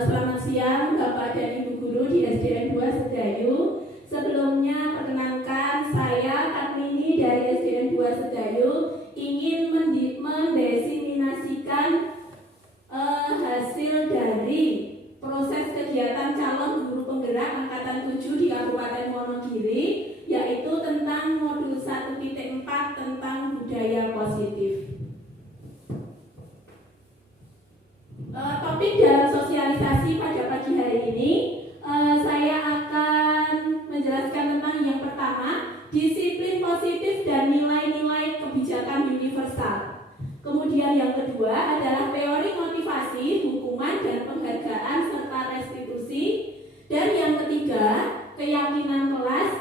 Selamat siang Bapak dan Ibu Guru di SDN 2 Sedayu. Sebelumnya perkenalkan saya Katmini dari SDN 2 Sedayu ingin mendesimasikan hasil dari proses kegiatan calon guru penggerak angkatan 7 di Kabupaten Wonogiri, yaitu tentang modul 1.4 tentang budaya positif. Topik dalam sosialisasi pada pagi hari ini saya akan menjelaskan tentang yang pertama, disiplin positif dan nilai-nilai kebijakan universal. Kemudian yang kedua adalah teori motivasi, hukuman dan penghargaan serta restitusi. Dan yang ketiga, keyakinan kelas.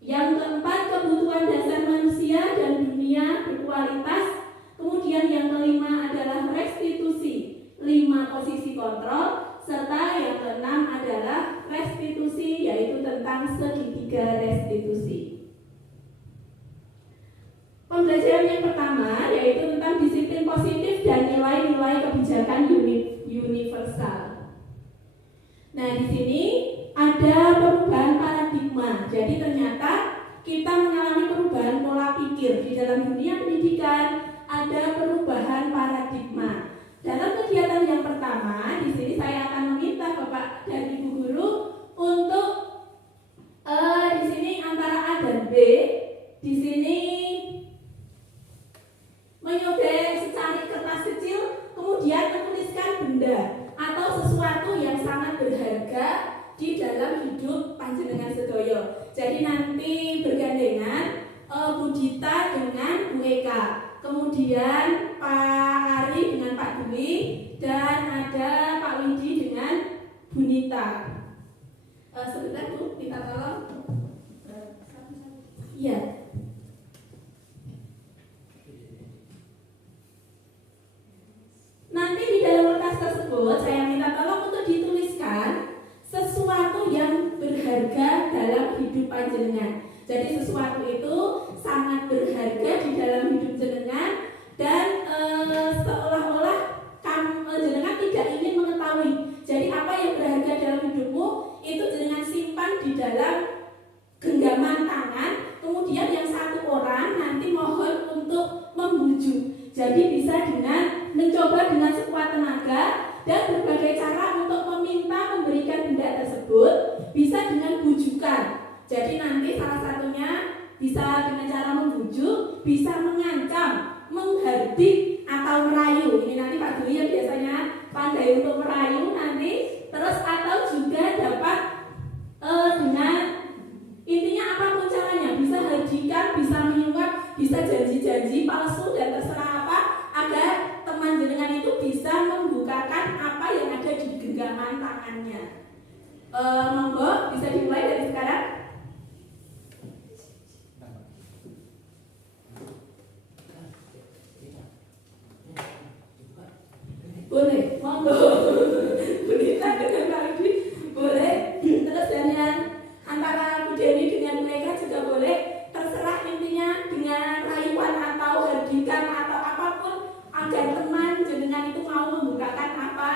Yang keempat, kebutuhan dasar manusia dan dunia berkualitas. Kemudian yang kelima adalah restitusi, 5 posisi kontrol, serta yang keenam adalah restitusi, yaitu tentang segitiga restitusi. Pembelajaran yang pertama yaitu tentang disiplin positif dan nilai-nilai kebijakan universal. Nah, di sini ada perubahan paradigma. Jadi ternyata kita mengalami perubahan pola pikir di dalam dunia pendidikan, ada perubahan paradigma. Dalam kegiatan yang pertama, di sini saya akan meminta Bapak dan Ibu Guru untuk di sini antara A dan B, di sini menyukai secari kertas kecil, kemudian menuliskan benda atau sesuatu yang sangat berharga di dalam hidup panjenengan sedoyo. Jadi nanti bergandengan Bu Dita dengan Bu Eka, kemudian Pak Ari dengan Pak Dwi, dan ada Pak Widi dengan Bu Nita. Sebentar Bu, minta tolong. Iya. Nanti di dalam kertas tersebut saya minta tolong untuk dituliskan sesuatu yang berharga dalam hidup panjenengan. Jadi sesuatu itu sangat berharga di dalam hidup jenengan dan seolah-olah jenengan tidak ingin mengetahui. Jadi apa yang berharga dalam hidupmu itu jenengan simpan di dalam genggaman tangan. Kemudian yang satu orang nanti mohon untuk membujuk. Jadi bisa dengan mencoba dengan sekuat tenaga dan berbagai cara untuk meminta memberikan benda tersebut, bisa dengan bujukan. Jadi nanti salah satunya bisa dengan cara membujuk, bisa mengancam, menghardik atau merayu. Ini nanti Pak Dwi yang biasanya pandai untuk merayu nanti. Terus atau juga dapat dengan intinya apapun caranya, bisa hardikan, bisa menyuap, bisa janji-janji palsu dan terserah apa, agar teman jenengan itu bisa membukakan apa yang ada di genggaman tangannya. Monggo bisa dimulai dari sekarang. Boleh, monggo. Bunita dengan Pak Dwi boleh. Terus dengan antara Bu Deni dengan mereka juga boleh. Terserah, intinya dengan rayuan atau hardikan atau apapun agar teman jenengan itu mau membukakan apa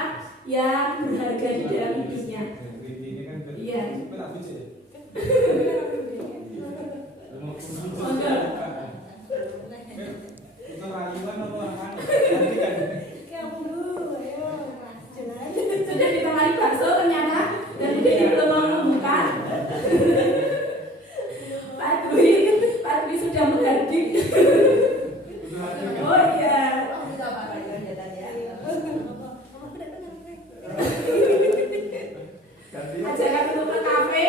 yang berharga di dalam hidupnya. Iya. Monggo. Itu rayuan atau apa? Sudah ditemani bakso ternyata dan dia belum mau membuka. Pak Dwi sudah menghardik. Oh iya. Ajakan untuk ke kafe.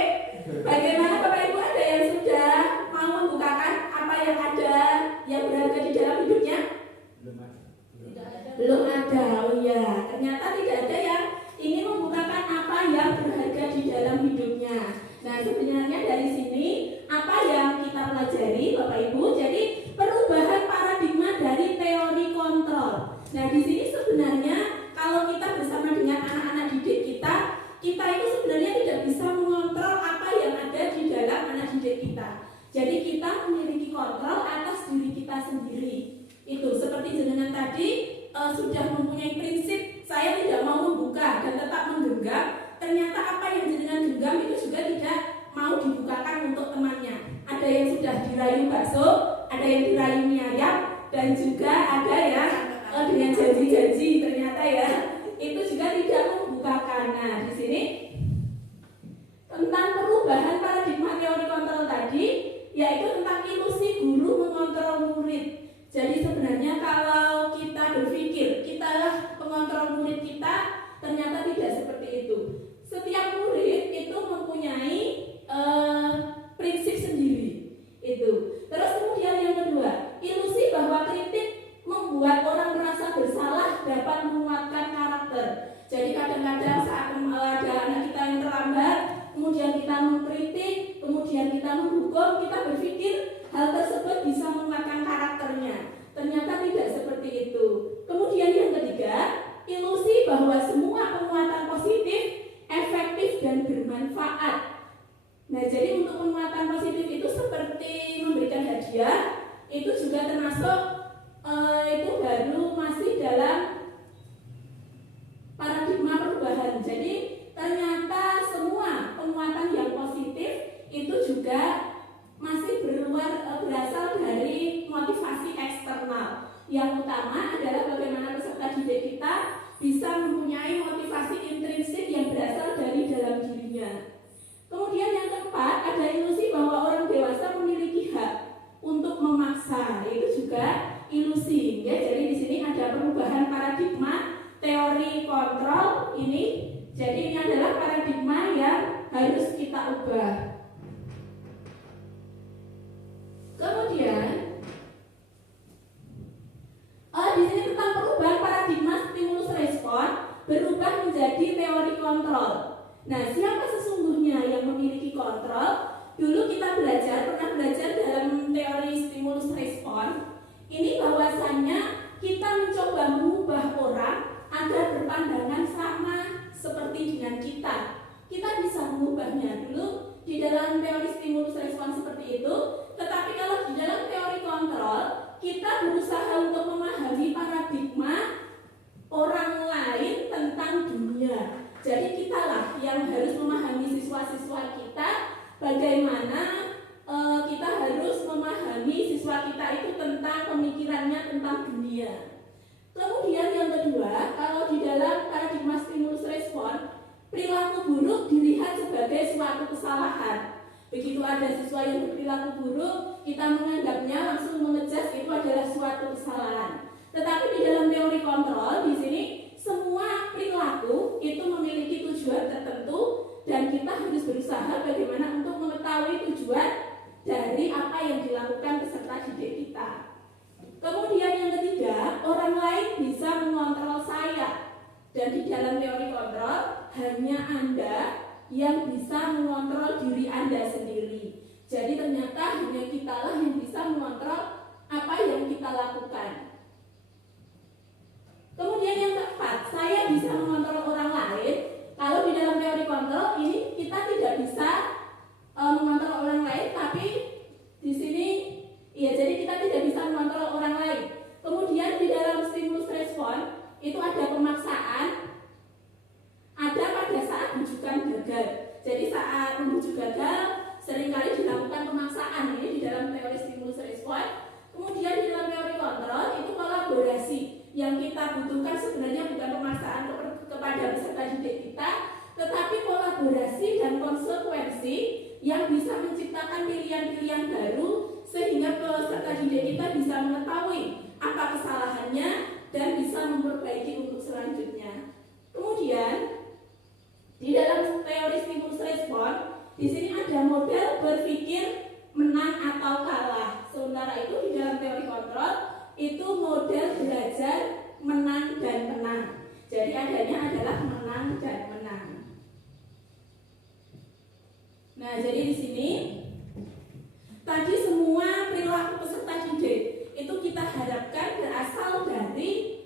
Bagaimana Bapak Ibu, ada yang sudah mau membukakan apa yang ada yang berharga di dalam hidupnya? Belum ada. Oh iya, ternyata tidak ada yang ingin membukakan apa yang berharga di dalam hidupnya. Nah, sebenarnya dari sini apa yang kita pelajari Bapak Ibu, jadi perubahan paradigma dari teori kontrol. Nah, di sini sebenarnya kalau kita bersama dengan anak-anak didik kita itu sebenarnya tidak bisa mengontrol apa yang ada di dalam anak didik kita. Jadi kita memiliki kontrol atas diri kita sendiri. Itu seperti jenengan tadi sudah mempunyai prinsip saya tidak mau membuka dan tetap menggenggam, ternyata apa yang jenengan genggam itu juga tidak mau dibukakan untuk temannya. Ada yang sudah dirayu bakso, ada yang dirayu mie ayam, dan juga ada yang dengan janji-janji ternyata ya itu juga tidak membukakan. Nah, di sini tentang perubahan paradigma teori kontrol tadi, yaitu tentang ilusi guru mengontrol murid. Jadi sebenarnya kalau kita berpikir kitalah pengontrol murid kita, ternyata tidak seperti itu. Setiap murid itu mempunyai prinsip sendiri itu. Terus kemudian yang kedua, ilusi bahwa kritik membuat orang merasa bersalah dapat menguatkan karakter. Jadi kadang-kadang saat ada anak kita yang terlambat, kemudian kita mengkritik, kemudian kita menghukum, kita berpikir hal tersebut bisa menguatkan karakternya. Ternyata tidak seperti itu. Kemudian yang ketiga, ilusi bahwa semua penguatan positif efektif dan bermanfaat. Nah, jadi untuk penguatan positif itu seperti memberikan hadiah, itu juga termasuk itu baru masih dalam paradigma perubahan. Jadi ternyata semua penguatan yang positif itu juga masih berasal dari motivasi eksternal. Yang utama adalah bagaimana peserta didik kita bisa mempunyai motivasi intrinsik yang berasal dari dalam dirinya. Kemudian yang keempat, ada ilusi bahwa orang dewasa memiliki hak untuk memaksa. Itu juga ilusi. Ya, jadi di sini ada perubahan paradigma teori kontrol ini. Jadi ini adalah paradigma yang harus kita ubah. Kemudian di sini tentang perubahan paradigma stimulus respon berubah menjadi teori kontrol. Nah, siapa sesungguhnya yang memiliki kontrol? Dulu kita pernah belajar dalam teori stimulus respon ini bahwasannya kita mencoba mengubah orang agar berpandangan sama seperti dengan kita. Kita bisa mengubahnya dulu di dalam teori stimulus respon seperti itu, tetapi kalau di dalam teori kontrol kita berusaha untuk memahami paradigma orang lain tentang dunia. Jadi kitalah yang harus memahami siswa-siswa kita, bagaimana kita harus memahami siswa kita itu tentang pemikirannya tentang dunia. Kemudian yang kedua, kalau di dalam paradigma stimulus respon, perilaku buruk dilihat sebagai suatu kesalahan. Begitu ada siswa yang berperilaku buruk, kita menganggapnya langsung mengejas itu adalah suatu kesalahan. Tetapi di dalam teori kontrol di sini semua perilaku itu memiliki tujuan tertentu dan kita harus berusaha bagaimana untuk mengetahui tujuan dari apa yang dilakukan peserta didik kita. Kemudian yang ketiga, orang lain bisa mengontrol saya. Dan di dalam teori kontrol hanya Anda yang bisa mengontrol diri Anda sendiri. Jadi ternyata hanya kitalah yang bisa mengontrol apa yang kita lakukan. Kemudian yang keempat, saya bisa mengontrol orang lain. Kalau di dalam teori kontrol ini kita tidak bisa mengontrol orang lain, tapi di sini ya jadi kita tidak bisa mengontrol orang lain. Kemudian di dalam stimulus respon itu ada pemaksaan, ada pada saat bujukan gagal. Jadi saat membujuk gagal seringkali dilakukan pemaksaan ini di dalam teori stimulus respon. Kemudian di dalam teori kontrol itu kolaborasi. Yang kita butuhkan sebenarnya bukan pemaksaan kepada peserta didik kita, tetapi kolaborasi dan konsekuensi yang bisa menciptakan pilihan-pilihan baru sehingga peserta didik kita bisa mengetahui apa kesalahannya dan bisa memperbaiki untuk selanjutnya. Kemudian di dalam teori stimulus respon di sini ada model berpikir menang atau kalah. Sementara itu di dalam teori kontrol itu model belajar menang dan menang. Jadi adanya adalah menang dan menang. Nah, jadi di sini tadi semua perilaku peserta didik itu kita harapkan berasal dari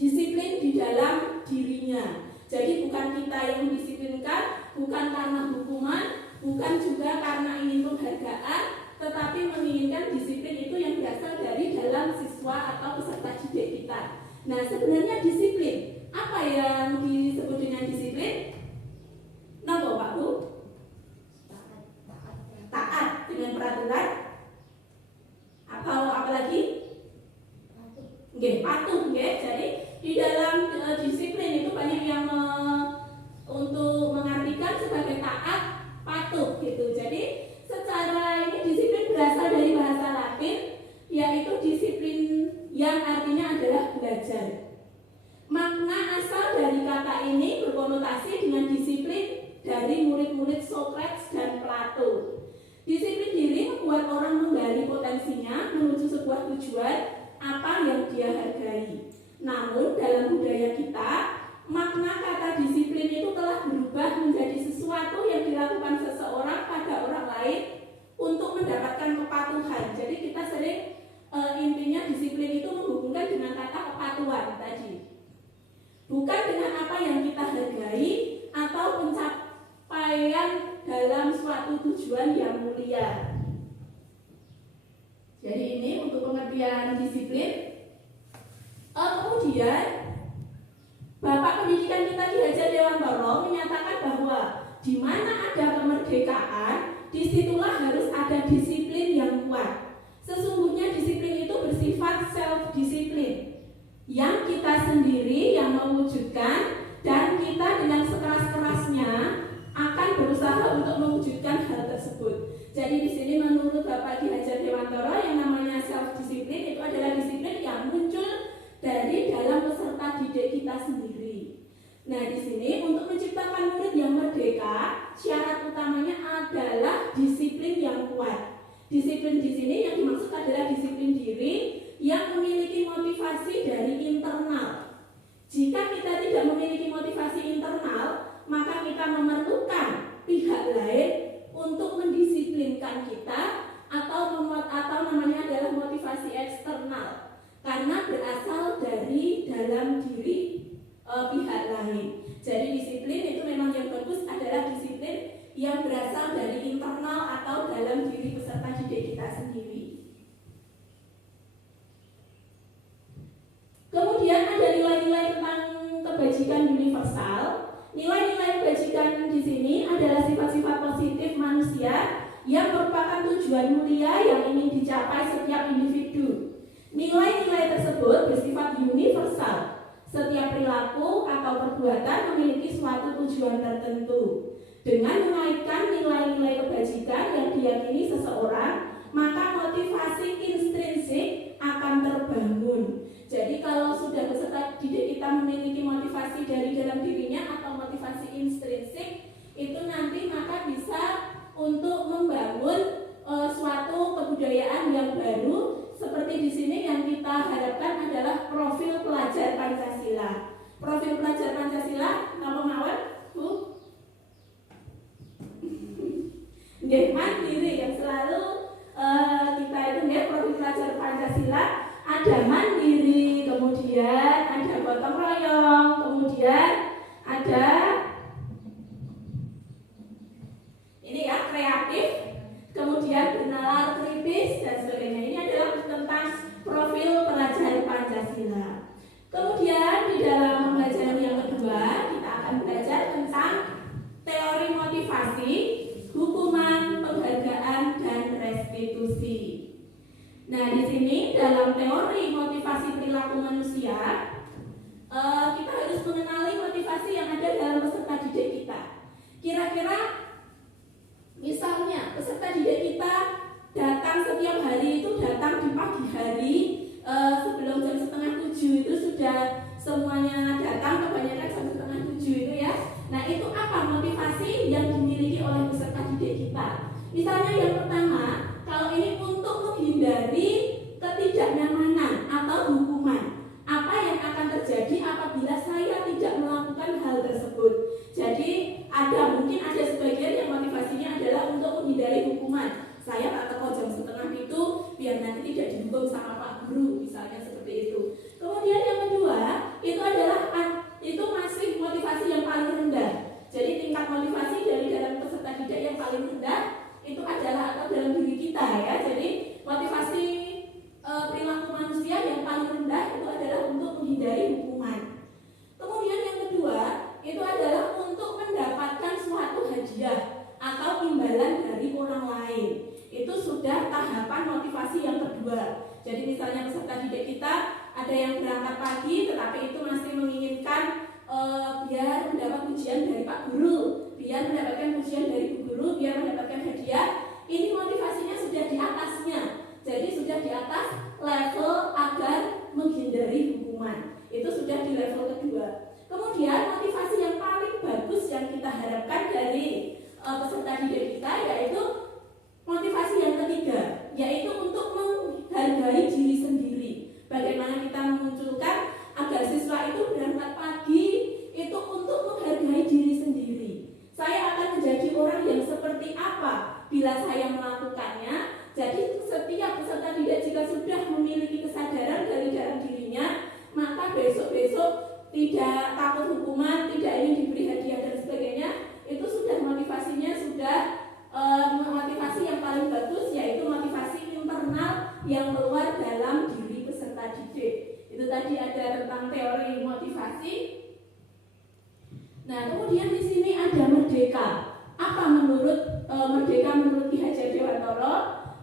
disiplin di dalam dirinya. Jadi bukan kita yang mendisiplinkan, bukan karena hukuman, bukan juga karena ingin penghargaan, tetapi menginginkan disiplin itu yang berasal dari dalam siswa atau peserta didik kita. Nah, sebenarnya disiplin lagi? Patuh. Jadi di dalam disiplin itu banyak yang untuk mengartikan sebagai taat, patuh gitu. Jadi secara ini disiplin berasal dari bahasa Latin, yaitu disiplin yang artinya adalah belajar. Makna asal dari kata ini berkonotasi dengan disiplin dari murid-murid Socrates dan Plato. Disiplin diri membuat orang menggali potensinya menuju sebuah tujuan apa yang dia hargai. Namun dalam budaya kita, makna kata disiplin itu telah berubah menjadi sesuatu yang dilakukan seseorang pada orang lain untuk mendapatkan kepatuhan. Jadi kita sering intinya disiplin itu menghubungkan dengan kata kepatuhan tadi. Bukan dengan apa yang kita hargai atau pencapaian dalam suatu tujuan yang mulia. Jadi ini untuk pengertian disiplin. Kemudian Bapak Pendidikan kita Ki Hajar Dewantara menyatakan bahwa di mana ada kemerdekaan, disitulah harus ada disiplin yang kuat. Sesungguhnya disiplin itu bersifat self-disiplin yang kita sendiri yang mewujudkan, dan kita dengan sekeras-kerasnya akan berusaha untuk mewujudkan hal tersebut. Jadi di sini menurut Bapak Ki Hajar Dewantara yang namanya self-disiplin itu adalah disiplin yang muncul dari dalam peserta didik kita sendiri. Nah di sini untuk menciptakan murid yang merdeka, syarat utamanya adalah disiplin yang kuat. Disiplin di sini yang dimaksud adalah disiplin diri yang memiliki motivasi dari internal. Jika kita tidak memiliki motivasi internal, maka kita memerlukan pihak lain untuk mendisiplinkan kita atau namanya adalah motivasi eksternal, karena berasal dari dalam diri pihak lain. Jadi disiplin itu memang yang bagus adalah disiplin yang berasal dari internal atau dalam diri peserta didik kita sendiri. Kemudian ada nilai-nilai tentang kebajikan universal. Nilai-nilai kebajikan di sini adalah sifat-sifat positif manusia yang merupakan tujuan mulia yang ingin dicapai setiap individu. Nilai-nilai tersebut bersifat universal. Setiap perilaku atau perbuatan memiliki suatu tujuan tertentu. Dengan mengaitkan nilai-nilai kebajikan yang diyakini seseorang, maka motivasi intrinsik akan terbangun. Jadi kalau sudah peserta didik kita memiliki motivasi dari dalam dirinya atau motivasi intrinsik, itu nanti maka bisa untuk membangun suatu kebudayaan yang baru. Seperti di sini yang kita harapkan adalah profil pelajar Pancasila. Profil pelajar Pancasila, nama mawon, Bu? Mandiri, yang selalu kita itu profil pelajar Pancasila ada mandiri, kemudian ada gotong royong, kemudian ada ini ya kreatif, kemudian bernalar kritis dan sebagainya. Ini adalah tentang profil pelajar Pancasila. Kemudian di dalam pembelajaran yang kedua kita akan belajar tentang teori motivasi, hukuman, penghargaan, dan restitusi. Nah di sini dalam teori motivasi perilaku manusia, kita harus mengenali motivasi yang ada dalam peserta didik kita. Kira-kira misalnya peserta didik kita datang setiap hari itu datang di pagi hari sebelum jam 6:30 itu sudah semuanya datang, kebanyakan jam 6:30 itu ya. Nah itu apa motivasi yang dimiliki oleh peserta didik kita? Misalnya yang pertama, kalau ini untuk menghindari ketidaknyamanan atau hukuman. Apa yang akan terjadi apabila saya tidak melakukan hal tersebut? Jadi mungkin ada sebagian yang motivasinya adalah untuk menghindari hukuman. Saya tak teko jam 6:30 biar nanti tidak dihukum sama Pak Guru, misalnya seperti itu. Kemudian yang kedua, itu masih motivasi yang paling rendah. Jadi tingkat motivasi dari dalam peserta didik yang paling rendah itu adalah atau dalam diri kita ya. Jadi motivasi perilaku manusia yang paling rendah itu adalah untuk menghindari hukuman. Kemudian yang kedua itu adalah untuk mendapatkan suatu hadiah atau imbalan dari orang lain. Itu sudah tahapan motivasi yang kedua. Jadi misalnya peserta didik kita ada yang berangkat pagi tetapi itu masih menginginkan biar mendapat pujian dari Pak Guru, biar mendapatkan pujian dari Bu Guru, biar mendapatkan hadiah. Ini motivasinya sudah di atasnya. Jadi sudah di atas level agar menghindari hukuman. Itu sudah di level kedua. Kemudian motivasi yang paling bagus yang kita harapkan dari peserta didik kita yaitu motivasi yang ketiga, yaitu untuk menghargai diri sendiri. Bagaimana kita memunculkan agar siswa itu berangkat pagi itu untuk menghargai diri sendiri. Saya akan menjadi orang yang seperti apa bila saya melakukannya. Jadi setiap peserta didik jika sudah memiliki kesadaran dari dalam dirinya, maka besok-besok tidak takut hukuman, tidak ingin diberi hadiah dan sebagainya, itu sudah motivasinya sudah motivasi yang paling bagus, yaitu motivasi internal yang keluar dalam diri peserta didik. Itu tadi ada tentang teori motivasi. Nah, kemudian di sini ada merdeka. Apa menurut merdeka menurut Ki Hajar Dewantara?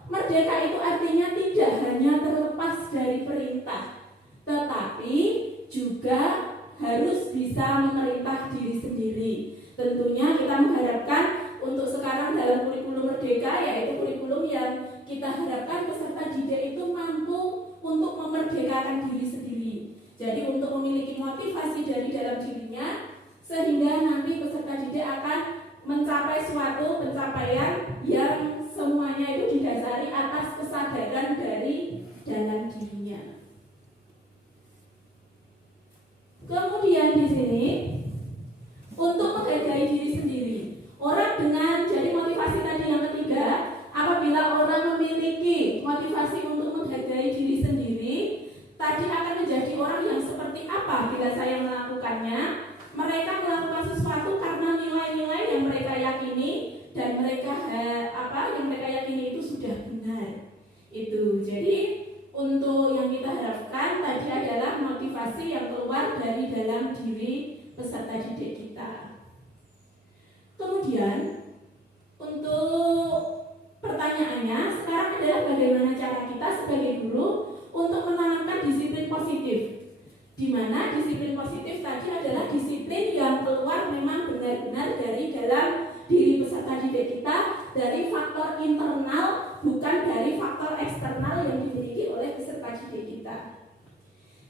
Merdeka itu artinya tidak hanya terlepas dari perintah, tetapi juga harus bisa memerintah diri sendiri. Tentunya kita mengharapkan untuk sekarang dalam kurikulum merdeka, yaitu kurikulum yang kita harapkan peserta didik itu mampu untuk memerdekakan diri sendiri. Jadi untuk memiliki motivasi dari dalam dirinya, sehingga nanti peserta didik akan mencapai suatu pencapaian yang semuanya itu didasari atas kesadaran dari dalam dirinya. Kemudian di sini untuk menghargai diri sendiri, orang dengan jadi motivasi tadi yang ketiga, apabila orang memiliki motivasi untuk menghargai diri sendiri, tadi akan menjadi orang yang seperti apa bila saya melakukannya? Mereka melakukan sesuatu karena nilai-nilai yang mereka yakini dan mereka yang mereka yakini itu sudah benar. Itu jadi untuk yang kita harapkan tadi adalah motivasi yang keluar dari dalam diri peserta didik kita. Kemudian untuk pertanyaannya sekarang adalah bagaimana cara kita sebagai guru untuk menanamkan disiplin positif, di mana disiplin positif tadi adalah disiplin yang keluar memang benar-benar dari dalam diri peserta didik kita, dari faktor internal bukan dari faktor eksternal yang dimiliki oleh peserta didik kita.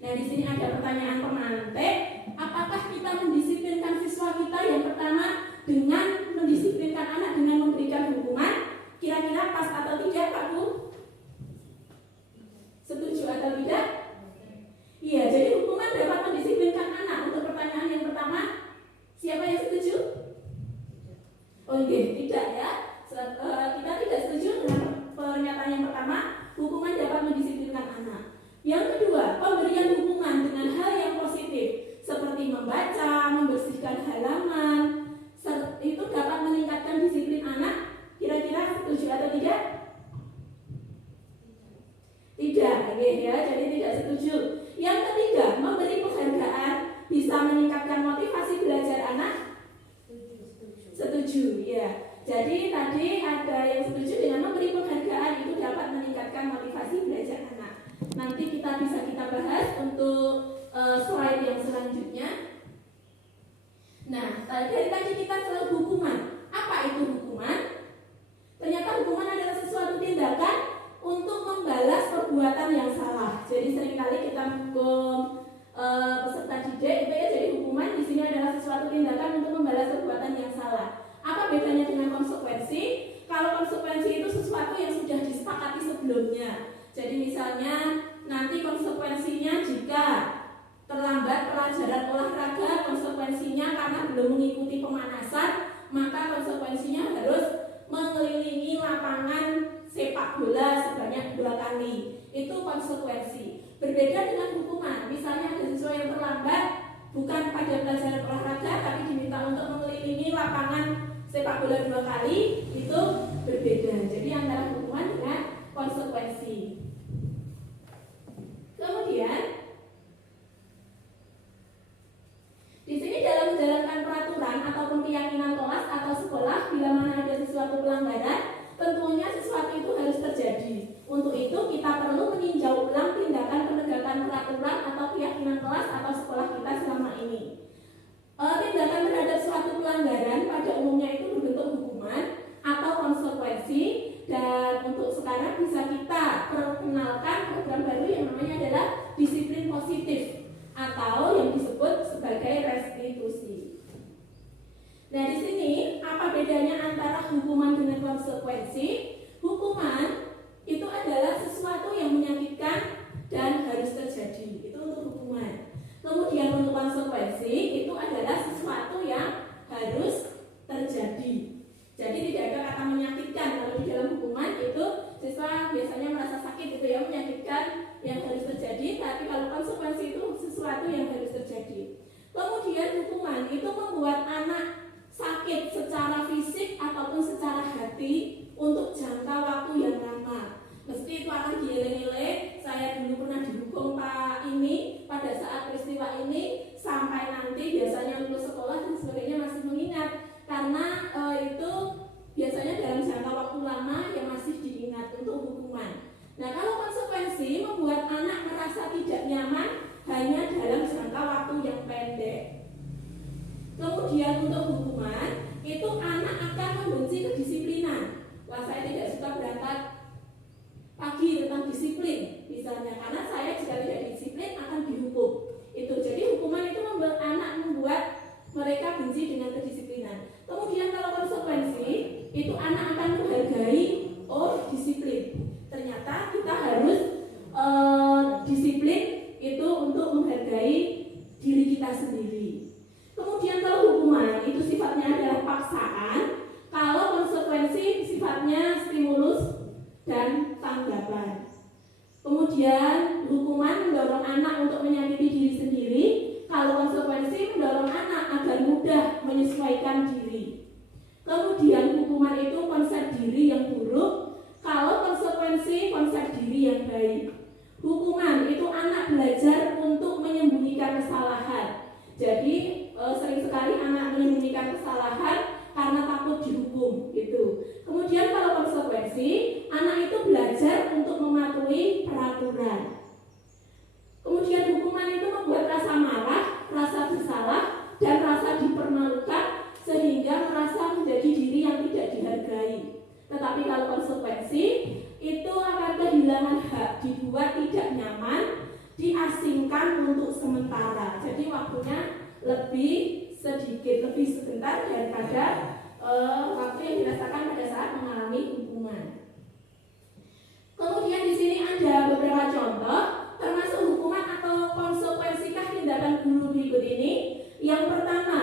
Nah, di sini ada pertanyaan pemantik, apakah kita mendisiplinkan siswa kita yang pertama dengan mendisiplinkan anak dengan memberikan hukuman? Kira-kira pas atau tidak, Pak Bu? Setuju atau tidak? Iya, jadi hukuman dapat mendisiplinkan anak. Untuk pertanyaan yang pertama, siapa yang setuju? Oke, tidak ya. Kita tidak setuju dengan pernyataan yang pertama, hukuman dapat mendisiplinkan anak. Yang kedua, pemberian hukuman dengan hal yang positif seperti membaca, membersihkan halaman, itu dapat meningkatkan disiplin anak. Kira-kira setuju atau tidak? Tidak, ya, jadi tidak setuju. Yang ketiga, memberi penghargaan bisa meningkatkan motivasi belajar anak. Setuju, ya. Jadi tadi ada yang setuju dengan memberi penghargaan itu dapat meningkatkan motivasi belajar anak. Nanti kita bisa bahas untuk slide yang selanjutnya. Nah, dari tadi kita selalu hukuman. Apa itu hukuman? Ternyata hukuman adalah sesuatu tindakan untuk membalas perbuatan yang salah. Jadi seringkali kita menghukum peserta didik itu ya, jadi hukuman di sini adalah sesuatu tindakan untuk membalas perbuatan yang salah. Apa bedanya dengan konsekuensi? Kalau konsekuensi itu sesuatu yang sudah disepakati sebelumnya. Jadi misalnya nanti konsekuensinya jika terlambat pelajaran olahraga, konsekuensinya karena belum mengikuti pemanasan, maka konsekuensinya harus mengelilingi lapangan sepak bola sebanyak 2 kali. Itu konsekuensi. Berbeda dengan hukuman. Misalnya ada siswa yang terlambat bukan pada pelajaran olahraga tapi diminta untuk mengelilingi lapangan sepak bola 2 kali, itu berbeda. Jadi antara hukuman dengan konsekuensi. Kemudian di sini dalam menjalankan peraturan ataupun keyakinan kelas atau sekolah, bila mana ada sesuatu pelanggaran, tentunya sesuatu itu harus terjadi. Untuk itu kita perlu meninjau konsekuensi, hukuman itu adalah sesuatu yang menyakitkan dan harus terjadi. Itu untuk hukuman. Kemudian untuk konsekuensi itu adalah sesuatu yang harus terjadi. Jadi tidak ada kata menyakitkan. Kalau di dalam hukuman itu siswa biasanya merasa sakit gitu ya, menyakitkan yang harus terjadi. Tapi kalau konsekuensi itu sesuatu yang harus terjadi. Kemudian hukuman itu membuat anak sakit secara fisik ataupun secara hati untuk jangka waktu yang lama. Meski itu akan dieling-eling, saya dulu pernah dihukum Pak ini pada saat peristiwa ini, sampai nanti biasanya lulus sekolah dan sebagainya masih mengingat, karena itu biasanya dalam jangka waktu lama yang masih diingat untuk hukuman. Nah, kalau konsekuensi membuat anak merasa tidak nyaman hanya dalam jangka waktu yang pendek. Kemudian untuk hukuman itu anak akan membenci kedisiplinan. Wah, saya tidak suka berangkat pagi tentang disiplin misalnya, karena saya jika tidak disiplin akan dihukum. Itu jadi hukuman itu membuat mereka benci dengan kedisiplinan. Kemudian kalau konsekuensi itu anak akan menghargai disiplin. Ternyata kita harus disiplin itu untuk menghargai diri kita sendiri. Kemudian kalau hukuman itu sifatnya adalah paksaan, kalau konsekuensi sifatnya stimulus dan tanggapan. Kemudian hukuman mendorong anak untuk menyakiti diri sendiri, kalau konsekuensi mendorong anak agar mudah menyesuaikan diri. Kemudian hukuman itu konsep diri yang buruk, kalau konsekuensi konsep diri yang baik. Hukuman itu anak belajar untuk menyembunyikan kesalahan. Jadi sering sekali anak menyembunyikan kesalahan karena takut dihukum gitu. Kemudian kalau konsekuensi, anak itu belajar untuk mematuhi peraturan. Kemudian hukuman itu membuat rasa marah, rasa bersalah, dan rasa dipermalukan sehingga merasa menjadi diri yang tidak dihargai. Tetapi kalau konsekuensi itu akan kehilangan hak, dibuat tidak nyaman, diasingkan untuk sementara. Jadi waktunya lebih sedikit, lebih sebentar daripada waktu yang dirasakan pada saat mengalami hukuman. Kemudian di sini ada beberapa contoh, termasuk hukuman atau konsekuensikah tindakan guru berikut ini. Yang pertama,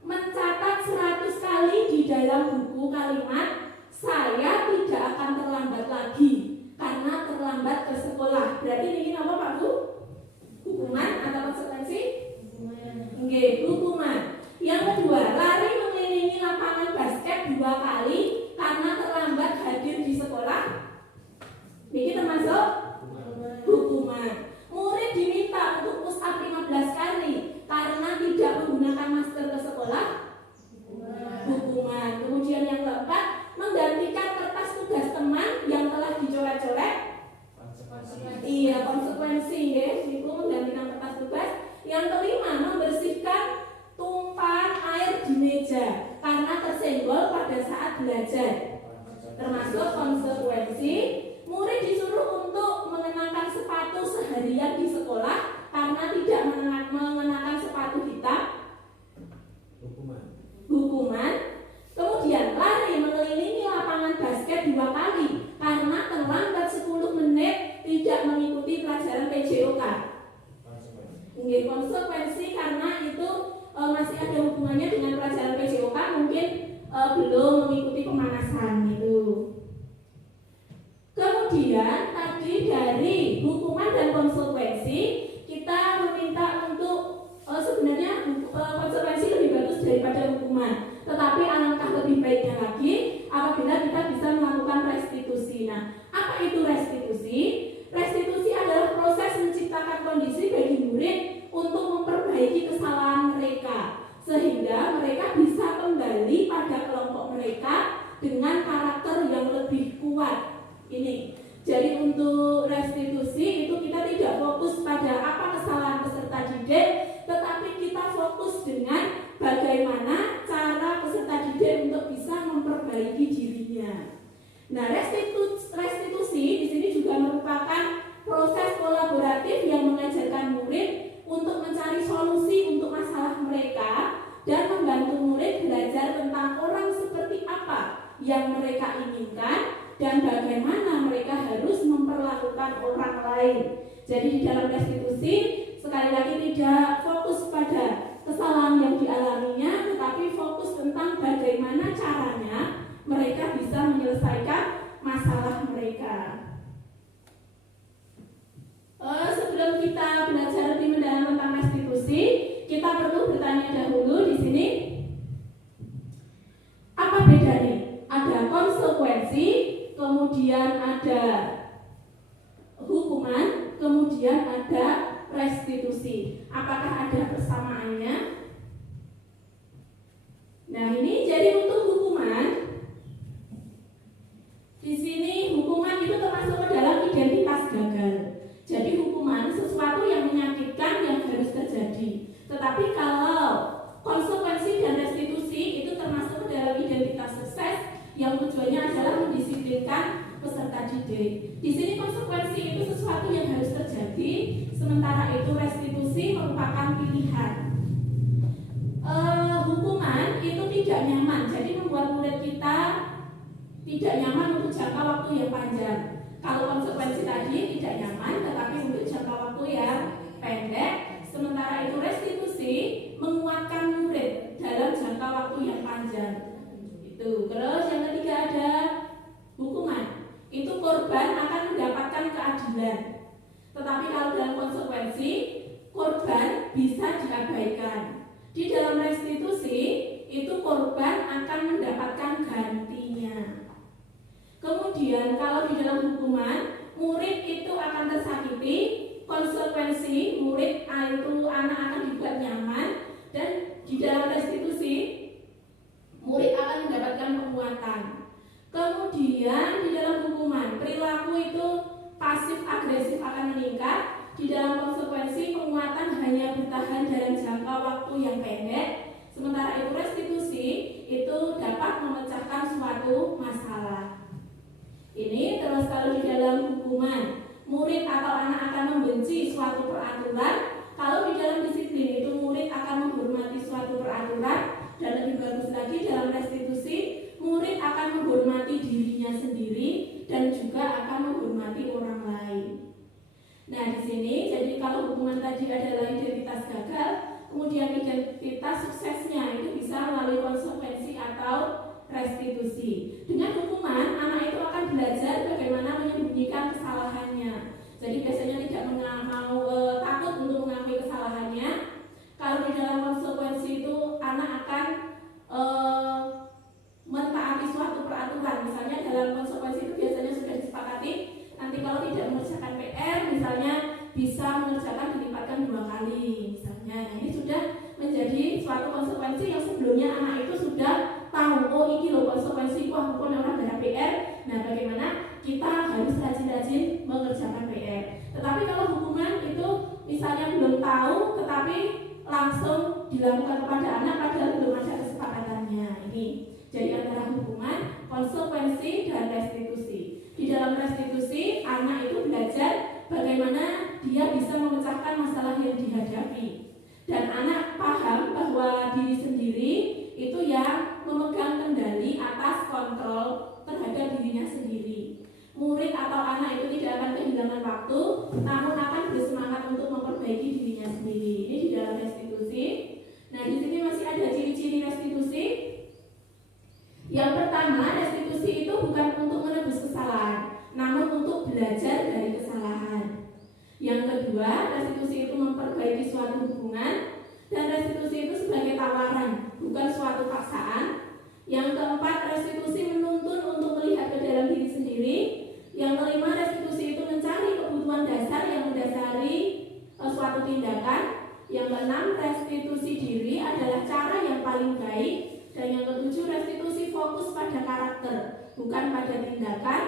mencatat 100 kali di dalam buku kalimat saya tidak akan terlambat lagi karena terlambat ke sekolah. Berarti ini apa Pak Bu? Hukuman atau konsekuensi? Oke, hukuman. Yang kedua, lari mengelilingi lapangan basket 2 kali karena terlambat hadir di sekolah. Ini termasuk hukuman. Murid diminta untuk push up 15 kali karena tidak menggunakan masker ke sekolah. Hukuman. Kemudian yang keempat, menggantikan kertas tugas teman yang telah dicoret-coret. Iya, konsekuensi ya, itu menggantikan kertas tugas. Yang kelima, membersihkan tumpahan air di meja karena tersenggol pada saat belajar. Termasuk konsekuensi. Murid disuruh untuk mengenakan sepatu seharian di sekolah karena tidak mengenakan sepatu hitam. Hukuman. Kemudian lari mengelilingi lapangan basket 2 kali karena terlambat 10 menit tidak mengikuti pelajaran PJOK. Konsekuensi karena itu masih ada hubungannya dengan pelajaran PJOK, mungkin belum mengikuti pemanasan itu. Kemudian tadi dari hukuman dan konsekuensi kita meminta untuk sebenarnya konsekuensi lebih bagus daripada hukuman. Tetapi alangkah lebih baiknya lagi apabila kita bisa melakukan restitusi. Nah, apa itu restitusi? Restitusi adalah proses menciptakan kondisi bagi murid untuk memperbaiki kesalahan mereka sehingga mereka bisa kembali pada kelompok mereka dengan karakter yang lebih kuat. Ini. Jadi untuk restitusi itu kita tidak fokus pada apa kesalahan peserta didik, tetapi kita fokus dengan bagaimana cara peserta didik untuk bisa memperbaiki dirinya. Nah, restitusi di sini juga merupakan proses kolaboratif yang mengajarkan murid untuk mencari solusi untuk masalah mereka dan membantu murid belajar tentang orang seperti apa yang mereka inginkan memperlakukan orang lain. Jadi di dalam restitusi sekali lagi tidak fokus pada kesalahan yang dialaminya, tetapi fokus tentang bagaimana caranya mereka bisa menyelesaikan masalah mereka. Sebelum kita belajar lebih mendalam tentang restitusi, kita perlu bertanya dahulu di sini, apa bedanya? Ada konsekuensi, kemudian ada hukuman, kemudian ada restitusi. Apakah ada persamaannya? Nah, ini jadi untuk hukuman. Di sini hukuman itu termasuk ke dalam identitas gagal. Jadi hukuman sesuatu yang menyakitkan yang harus terjadi. Tetapi kalau konsekuensi dan restitusi itu termasuk ke dalam identitas sukses yang tujuannya adalah mendisiplinkan peserta didik. Di sini konsekuensi itu sesuatu yang harus terjadi, sementara itu restitusi merupakan pilihan. Hukuman itu tidak nyaman, jadi membuat murid kita tidak nyaman untuk jangka waktu yang panjang. Kalau konsekuensi tadi tidak nyaman, tetapi untuk jangka waktu yang pendek. Sementara itu restitusi menguatkan murid dalam jangka waktu yang panjang. Itu. Terus yang ketiga ada hukuman. Itu korban akan mendapatkan keadilan. Tetapi kalau dalam konsekuensi, korban bisa diabaikan. Di dalam restitusi, itu korban akan mendapatkan gantinya. Kemudian kalau di dalam hukuman, murid itu akan tersakiti, konsekuensi murid itu anak akan dibuat nyaman, dan di dalam restitusi murid akan mendapatkan penguatan. Kemudian di dalam hukuman, perilaku itu pasif agresif akan meningkat. Di dalam konsekuensi penguatan hanya bertahan dalam jangka waktu yang pendek. Sementara itu restitusi itu dapat memecahkan suatu masalah. Ini terus kalau di dalam hukuman, murid atau anak akan membenci suatu peraturan. Kalau di dalam disiplin itu murid akan menghormati suatu peraturan. Dan lebih bagus lagi dalam restitusi, murid akan menghormati dirinya sendiri dan juga akan menghormati orang lain. Nah di sini, jadi kalau hukuman tadi adalah identitas gagal, kemudian identitas suksesnya itu bisa melalui konsekuensi atau restitusi. Dengan hukuman, anak itu akan belajar bagaimana menyembunyikan kesalahannya. Jadi biasanya tidak mau takut untuk mengakui kesalahannya. Kalau di dalam konsekuensi itu anak akan mentaati suatu peraturan. Misalnya dalam konsekuensi itu biasanya sudah disepakati, nanti kalau tidak mengerjakan PR misalnya bisa mengerjakan dilipatkan 2 kali misalnya. Nah, ini sudah menjadi suatu konsekuensi yang sebelumnya anak itu sudah tahu, oh ini loh konsekuensi walaupun orang ada PR. Nah, bagaimana kita harus rajin-rajin mengerjakan PR. Tetapi kalau hukuman itu misalnya belum tahu tetapi langsung dilakukan kepada anak padahal belum ada kesepakatannya. Ini jadi antara hukuman, konsekuensi, dan restitusi. Di dalam restitusi, anak itu belajar bagaimana dia bisa memecahkan masalah yang dihadapi. Dan anak paham bahwa diri sendiri itu yang memegang kendali atas kontrol terhadap dirinya sendiri. Murid atau anak itu tidak akan kehilangan waktu, namun akan bersemangat untuk memperbaiki dirinya sendiri. Ini di dalam restitusi. Nah, di sini masih ada ciri-ciri restitusi. Yang pertama, restitusi itu bukan untuk menebus kesalahan, namun untuk belajar dari kesalahan. Yang kedua, restitusi itu memperbaiki suatu hubungan, dan restitusi itu sebagai tawaran, bukan suatu paksaan. Yang keempat, restitusi menuntun untuk melihat ke dalam diri sendiri. Yang kelima, restitusi itu mencari kebutuhan dasar yang mendasari suatu tindakan. Yang keenam, restitusi diri adalah cara yang paling baik. Dan yang ketujuh, restitusi fokus pada karakter, bukan pada tindakan.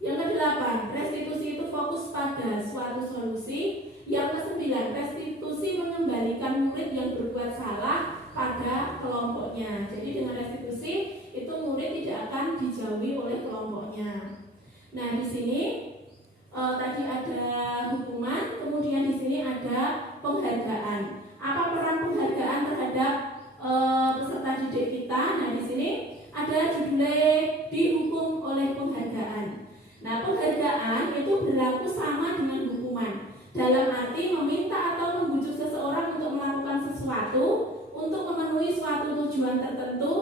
Yang kedelapan, restitusi itu fokus pada suatu solusi. Yang kesembilan, restitusi mengembalikan murid yang berbuat salah pada kelompoknya. Jadi dengan restitusi itu murid tidak akan dijauhi oleh kelompoknya. Nah, di sini tadi ada hukuman, kemudian di sini ada penghargaan. Apa peran penghargaan terhadap peserta didik kita? Nah, di sini ada judulnya dihukum oleh penghargaan. Nah, penghargaan itu itu berlaku sama dengan hukuman. Dalam arti meminta atau membujuk seseorang untuk melakukan sesuatu untuk memenuhi suatu tujuan tertentu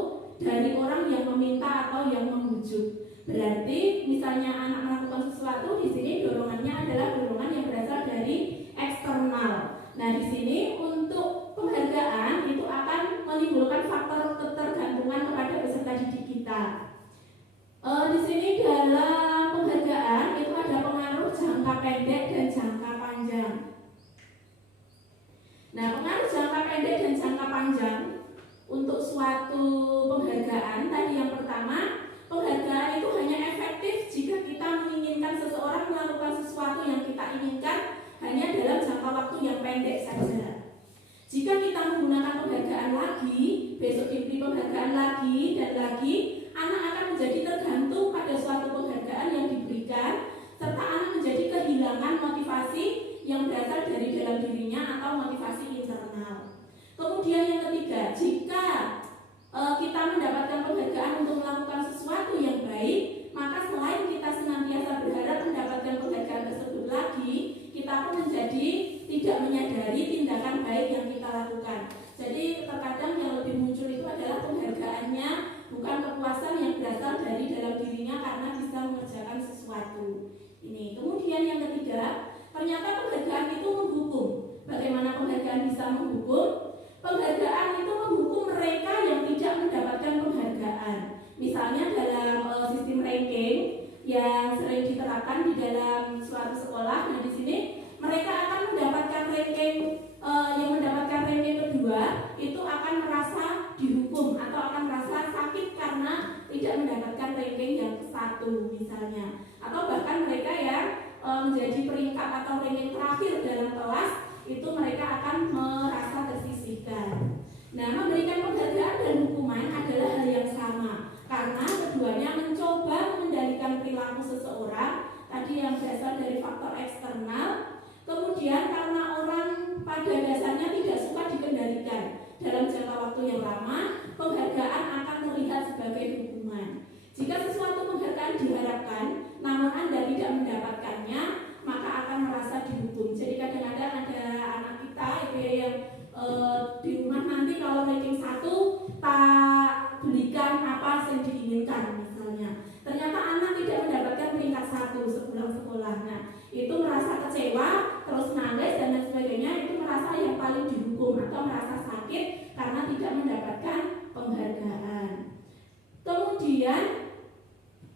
dari orang yang meminta atau yang membujuk. Berarti misalnya anak melakukan sesuatu, di sini dorongannya adalah dorongan yang berasal dari eksternal. Nah, di sini untuk penghargaan itu akan menimbulkan faktor ketergantungan kepada peserta didik kita. Di sini dalam penghargaan itu ada pengaruh jangka pendek dan jangka panjang. Nah, pengaruh jangka pendek dan jangka panjang untuk suatu penghargaan tadi yang pertama, penghargaan itu hanya efektif jika kita menginginkan seseorang melakukan sesuatu yang kita inginkan hanya dalam jangka waktu yang pendek saja. Jika kita menggunakan penghargaan lagi, besok diberi penghargaan lagi dan lagi, anak akan menjadi tergantung pada suatu penghargaan yang diberikan, serta anak menjadi kehilangan motivasi yang berasal dari dalam dirinya atau motivasi internal. Kemudian yang ketiga, jika kita mendapatkan penghargaan untuk melakukan sesuatu yang baik, maka selain kita senantiasa berharap mendapatkan penghargaan tersebut lagi, kita pun menjadi tidak menyadari tindakan baik yang kita lakukan. Jadi terkadang yang lebih muncul itu adalah penghargaannya, bukan kepuasan yang berasal dari dalam dirinya karena bisa mengerjakan sesuatu. Ini. Kemudian yang ketiga, ternyata penghargaan itu menghukum. Bagaimana penghargaan bisa menghukum? Penghargaan itu menghukum mereka yang tidak mendapatkan penghargaan. Misalnya dalam sistem ranking yang sering diterapkan di dalam suatu sekolah. Nah, di sini mereka akan mendapatkan ranking yang mendapatkan ranking kedua itu akan merasa dihukum atau akan merasa sakit karena tidak mendapatkan ranking yang satu misalnya. Atau bahkan mereka yang menjadi peringkat atau ranking terakhir dalam kelas itu mereka akan merasa tersisihkan. Nah, memberikan penghargaan dan hukuman adalah hal yang sama karena keduanya mencoba mengendalikan perilaku seseorang tadi yang berasal dari faktor eksternal. Kemudian karena orang pada dasarnya tidak suka dikendalikan dalam jangka waktu yang lama, penghargaan akan terlihat sebagai hukuman. Jika sesuatu penghargaan diharapkan, namun Anda tidak mendapatkannya, maka akan merasa dihukum. Jadi kadang-kadang ada anak kita itu yang di rumah nanti kalau ranking 1 tak belikan apa yang diinginkan misalnya. Ternyata anak tidak mendapatkan peringkat 1 sepulang sekolah. Nah, itu merasa kecewa, terus nangis dan lain sebagainya, itu merasa yang paling dihukum atau merasa sakit karena tidak mendapatkan penghargaan. Kemudian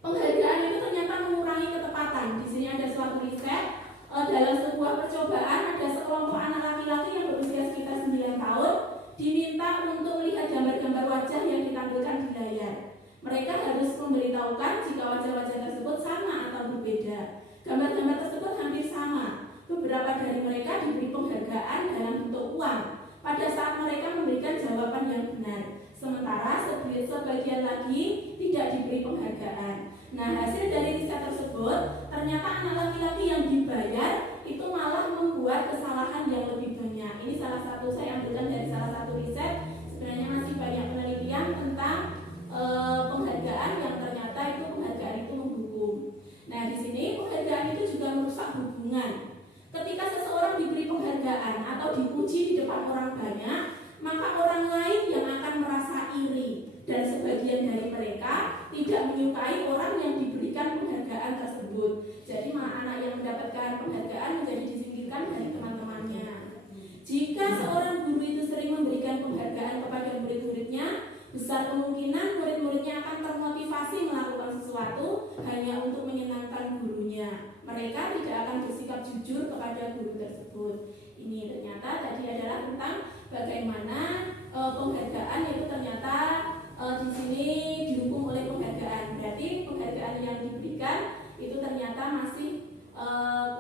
penghargaan itu ternyata mengurangi ketepatan. Di sini ada suatu riset dalam sebuah percobaan ada sekelompok anak laki-laki yang berusia sekitar 9 tahun diminta untuk melihat gambar-gambar wajah yang ditampilkan di layar. Mereka harus memberitahukan jika wajah-wajah tersebut sama atau berbeda. Gambar-gambar tersebut hampir sama. Beberapa dari mereka diberi penghargaan dalam bentuk uang pada saat mereka memberikan jawaban yang benar. Sementara sebagian lagi tidak diberi penghargaan. Nah, hasil dari riset tersebut ternyata anak laki-laki yang dibayar itu malah membuat kesalahan yang lebih banyak. Ini salah satu saya ambilkan dari salah satu riset. Sebenarnya masih banyak penelitian tentang penghargaan yang ternyata itu penghargaan itu menghukum. Nah, di sini penghargaan itu juga merusak hubungan. Ketika seseorang diberi penghargaan atau dipuji di depan orang banyak, maka orang lain yang akan merasa iri dan sebagian dari mereka tidak menyukai orang yang diberikan penghargaan tersebut. Jadi malah anak yang mendapatkan penghargaan menjadi disingkirkan dari teman-temannya. Jika seorang guru itu sering memberikan penghargaan kepada murid-muridnya, besar kemungkinan murid-muridnya akan termotivasi melakukan sesuatu hanya untuk menyenangkan gurunya. Mereka tidak akan bersikap jujur kepada guru tersebut. Ini ternyata tadi adalah tentang bagaimana penghargaan itu ternyata di sini dihukum oleh penghargaan. Berarti penghargaan yang diberikan itu ternyata masih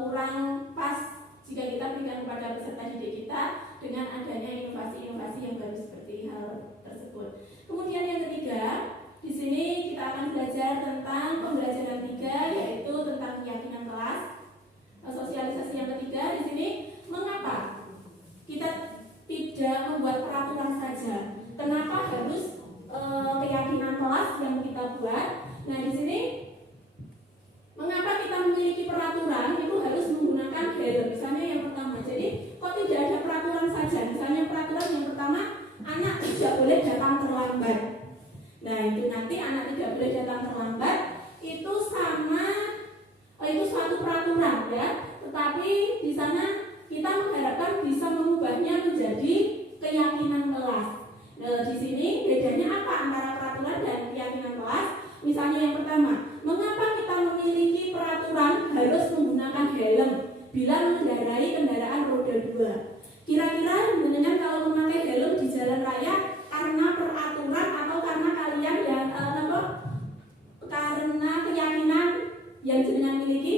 kurang pas jika kita berikan kepada peserta didik kita dengan adanya inovasi-inovasi yang baru seperti hal tersebut. Kemudian yang ketiga, di sini kita akan belajar tentang pembelajaran 3, yaitu tentang keyakinan kelas. Sosialisasi yang ketiga di sini, mengapa kita tidak membuat peraturan saja? Kenapa harus keyakinan kelas yang kita buat? Nah, di sini mengapa kita memiliki peraturan Nah, di sini bedanya apa antara peraturan dan keyakinan kelas? Misalnya yang pertama, mengapa kita memiliki peraturan harus menggunakan helm bila mengendarai kendaraan roda 2? Kira-kira dengan kalau memakai helm di jalan raya karena peraturan atau karena kalian yang karena keyakinan yang jenengan miliki?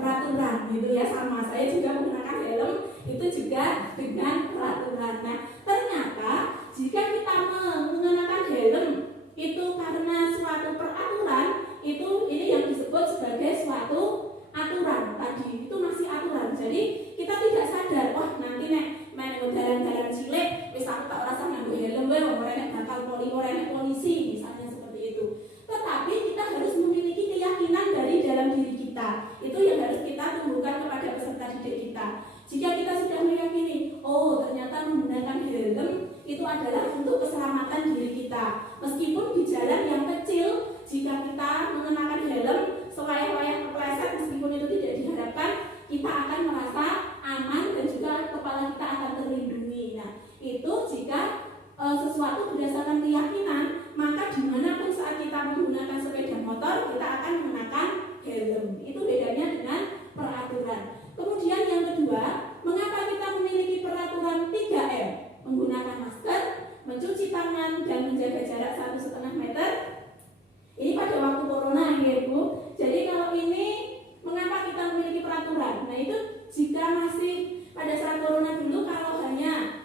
Peraturan gitu ya, sama saya juga menggunakan helm itu juga dengan peraturan. Nah, ternyata jika kita menggunakan helm itu karena suatu peraturan, itu ini yang disebut sebagai suatu aturan tadi, itu masih aturan. Jadi kita tidak sadar, wah nanti nek main jalan-jalan cilik wis aku tak rasa nganggo helm wae ora nek bakal polisi misalnya seperti itu. Tetapi kita harus memiliki keyakinan dari dalam diri kita. Itu yang harus kita tumbuhkan kepada peserta didik kita. Jika kita sudah meyakini, oh ternyata menggunakan helm itu adalah untuk keselamatan diri kita. Meskipun di jalan yang kecil, jika kita mengenakan helm, sewayah-wayah kepleset meskipun itu tidak diharapkan, kita akan merasa aman dan juga kepala kita akan terlindungi. Nah, itu jika sesuatu berdasarkan keyakinan, maka dimanapun saat kita menggunakan sepeda motor, kita akan mengenakan helm. Itu bedanya dengan peraturan. Kemudian yang kedua, mengapa kita memiliki peraturan 3M? Menggunakan masker, mencuci tangan, dan menjaga jarak 1,5 meter. Ini pada waktu corona ya Ibu. Jadi kalau ini mengapa kita memiliki peraturan? Nah itu jika masih pada saat corona dulu, kalau hanya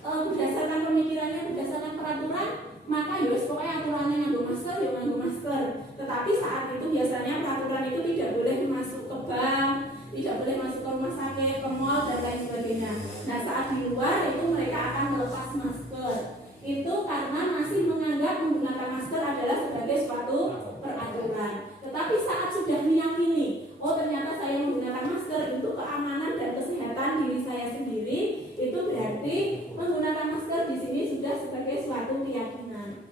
berdasarkan pemikirannya berdasarkan peraturan, maka ya pokoknya aturannya nganggo masker ya nganggo masker. Tetapi saat itu biasanya peraturan itu tidak boleh masuk ke bank, tidak boleh masuk ke rumah sakit, ke mall dan lain sebagainya. Nah saat di luar itu mereka akan melepas masker. Itu karena masih menganggap menggunakan masker adalah sebagai suatu peraturan. Tetapi saat sudah meyakini, oh ternyata saya menggunakan masker untuk keamanan dan kesehatan diri saya sendiri, itu berarti menggunakan masker di sini sudah sebagai suatu keyakinan.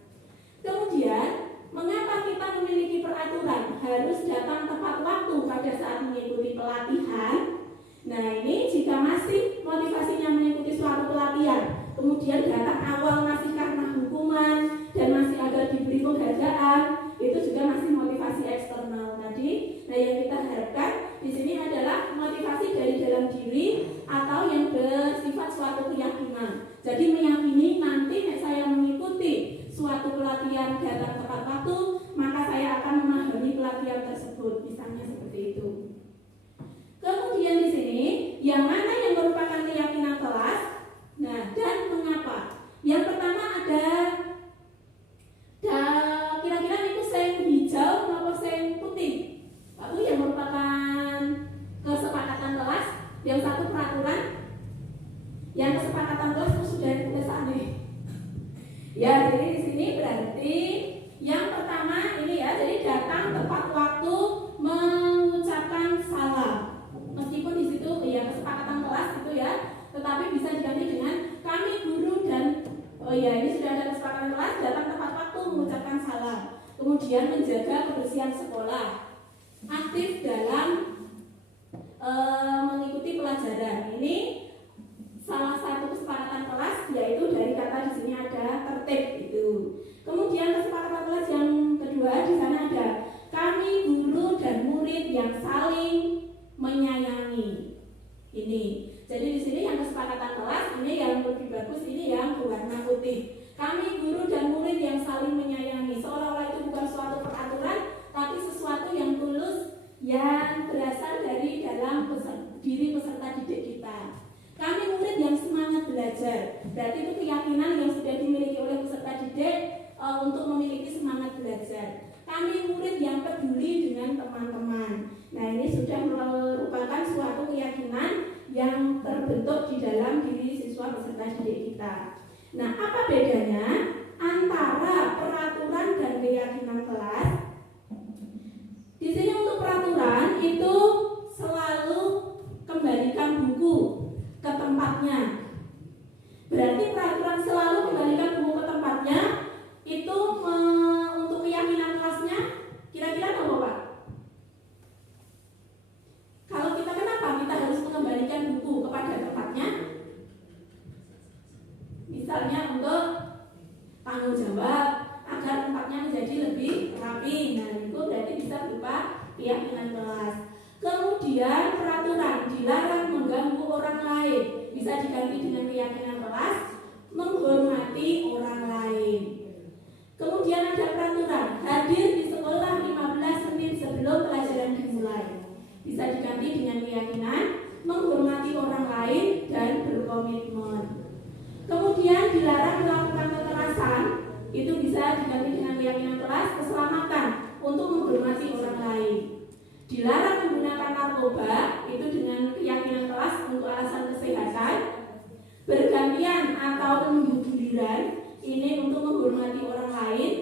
Kemudian, mengapa kita memiliki peraturan harus datang tepat waktu pada saat mengikuti pelatihan? Nah ini jika masih motivasinya mengikuti suatu pelatihan, kemudian datang awal masih karena hukuman dan masih agar diberi penghargaan, itu juga masih motivasi eksternal tadi. Nah yang kita harapkan di sini adalah motivasi dari dalam diri atau yang bersifat suatu keyakinan. Jadi meyakini nanti saya mengikuti suatu pelatihan datang tepat waktu, maka saya akan memahami pelatihan tersebut, misalnya seperti itu. Kemudian di sini yang mana yang merupakan keyakinan kelas? Nah, dan mengapa? Yang pertama ada kira-kira itu sen hijau atau sen putih. Lalu yang merupakan kesepakatan kelas, yang satu peraturan, yang kesepakatan kelas itu sudah ditulis aneh. Ya, jadi di sini berarti yang pertama ini ya, jadi datang tepat waktu mengucapkan salam. Meskipun di situ ya kesepakatan kelas itu ya, tetapi bisa diganti dengan kami guru dan ini sudah ada kesepakatan kelas, datang tepat waktu mengucapkan salam. Kemudian menjaga kebersihan sekolah, aktif dalam mengikuti pelajaran. Ini salah satu kesepakatan kelas, yaitu dari kata di sini ada tertib itu. Kemudian kesepakatan kelas yang kedua di sana ada kami guru dan murid yang saling menyayangi. Ini. Jadi di sini yang kesepakatan kelas ini yang lebih bagus, ini yang berwarna putih. Kami guru dan murid yang saling menyayangi. Seolah-olah itu bukan suatu peraturan, tapi sesuatu yang tulus yang berasal dari dalam diri peserta didik kita. Kami murid yang semangat belajar. Berarti itu keyakinan yang sudah dimiliki oleh peserta didik untuk memiliki semangat belajar. Kami murid yang peduli dengan teman-teman. Nah ini sudah merupakan suatu keyakinan yang terbentuk di dalam diri siswa peserta didik kita. Nah apa bedanya antara peraturan dan keyakinan kelas? Di sini untuk peraturan itu selalu kembalikan buku ke tempatnya. Berarti peraturan selalu kembalikan buku ke tempatnya. Itu untuk keyakinan kelasnya kira-kira apa Pak? Kalau kita kenapa kita harus mengembalikan buku kepada tempatnya? Bisa bisa diganti dengan keyakinan kelas menghormati orang lain. Kemudian ada peraturan hadir di sekolah 15 menit sebelum pelajaran dimulai. Bisa diganti dengan keyakinan menghormati orang lain dan berkomitmen. Kemudian dilarang melakukan kekerasan, itu bisa diganti dengan keyakinan kelas keselamatan untuk menghormati orang lain. Dilarang menggunakan narkoba, itu dengan keyakinan kelas untuk alasan kesehatan. Bergantian atau menunggu giliran, ini untuk menghormati orang lain.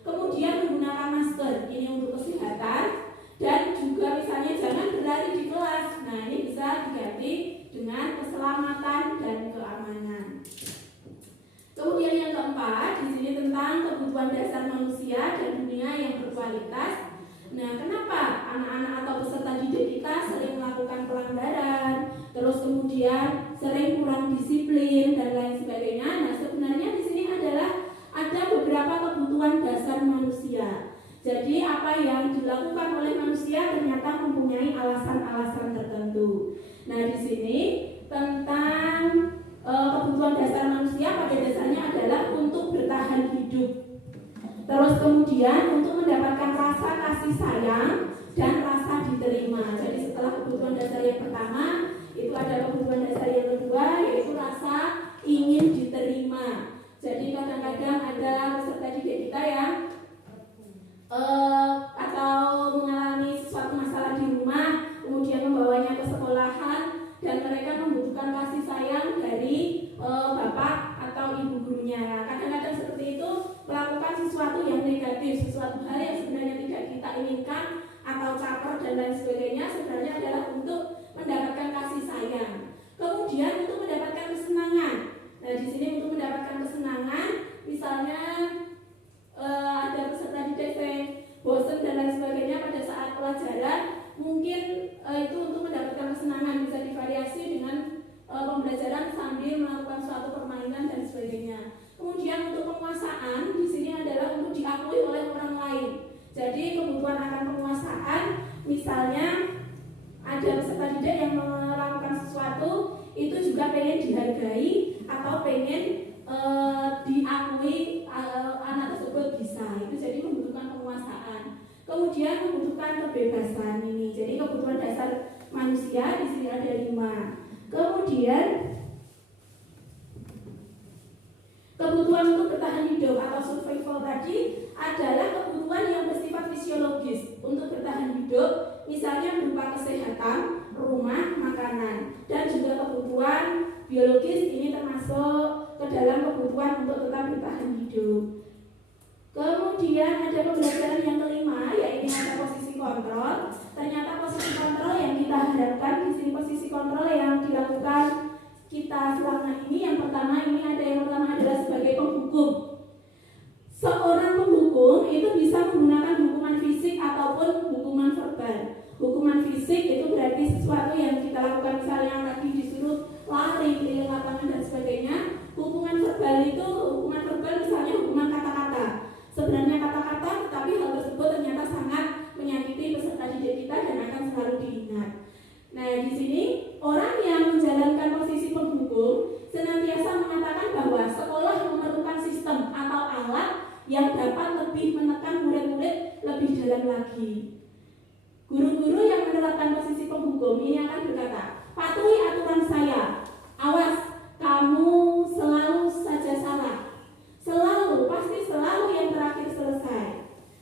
Kemudian menggunakan masker, ini untuk kesehatan. Dan juga misalnya jangan berlari di kelas. Nah, ini bisa diganti dengan keselamatan dan keamanan. Kemudian yang keempat, di sini tentang kebutuhan dasar manusia dan dunia yang berkualitas. Nah, kenapa anak-anak atau peserta didik kita sering melakukan pelanggaran, terus kemudian sering kurang disiplin dan lain sebagainya? Nah, sebenarnya di sini adalah ada beberapa kebutuhan dasar manusia. Jadi apa yang dilakukan oleh manusia ternyata mempunyai alasan-alasan tertentu. Nah, di sini tentang kebutuhan dasar manusia pada dasarnya adalah untuk bertahan hidup. Terus kemudian untuk mendapatkan rasa kasih sayang dan rasa diterima. Jadi setelah kebutuhan dasar yang pertama, itu ada kebutuhan dasar yang kedua, yaitu rasa ingin diterima. Jadi kadang-kadang ada peserta didik kita yang atau mengalami sesuatu masalah di rumah, kemudian membawanya ke sekolahan, dan mereka membutuhkan kasih sayang dari bapak atau ibu gurunya. Kadang-kadang seperti itu melakukan sesuatu yang negatif, sesuatu hal yang sebenarnya tidak kita inginkan atau caper dan lain sebagainya, sebenarnya adalah untuk mendapatkan kasih sayang. Kemudian untuk mendapatkan kesenangan. Nah, di sini untuk mendapatkan kesenangan, misalnya ada peserta didik yang bosan dan lain sebagainya pada saat pelajaran, mungkin itu untuk mendapatkan kesenangan bisa divariasi dengan pembelajaran sambil melakukan suatu permainan dan sebagainya. Kemudian untuk penguasaan di sini adalah untuk diakui oleh orang lain. Jadi kebutuhan akan penguasaan, misalnya ada peserta didik yang melakukan sesuatu, itu juga pengen dihargai atau pengen diakui anak tersebut bisa. Itu jadi membutuhkan penguasaan. Kemudian membutuhkan kebebasan ini. Jadi kebutuhan dasar manusia di sini ada 5. Kemudian kebutuhan untuk bertahan hidup atau survival tadi adalah kebutuhan yang bersifat fisiologis untuk bertahan hidup, misalnya berupa kesehatan, rumah, makanan, dan juga kebutuhan biologis ini termasuk ke dalam kebutuhan untuk tetap bertahan hidup. Kemudian ada pembelajaran yang kelima, yaitu ada posisi kontrol. Ternyata posisi kontrol yang kita harapkan di sini, posisi kontrol yang dilakukan kita selama ini, yang pertama adalah sebagai penghukum. Seorang penghukum itu bisa menggunakan hukuman fisik ataupun hukuman verbal. Hukuman fisik itu berarti sesuatu yang kita lakukan, misalnya tadi disuruh lari di lapangan dan sebagainya. Hukuman verbal itu, hukuman verbal misalnya hukuman kata-kata. Sebenarnya kata-kata, tetapi hal tersebut ternyata sangat menyakiti peserta didik kita dan akan selalu diingat. Nah, di sini orang yang menjalankan posisi penghukum senantiasa mengatakan bahwa sekolah memerlukan sistem atau alat yang dapat lebih menekan murid-murid lebih dalam lagi. Guru-guru yang menerapkan posisi penghukum ini akan berkata, patuhi aturan saya, awas, kamu selalu saja salah, selalu, pasti selalu yang terakhir selesai.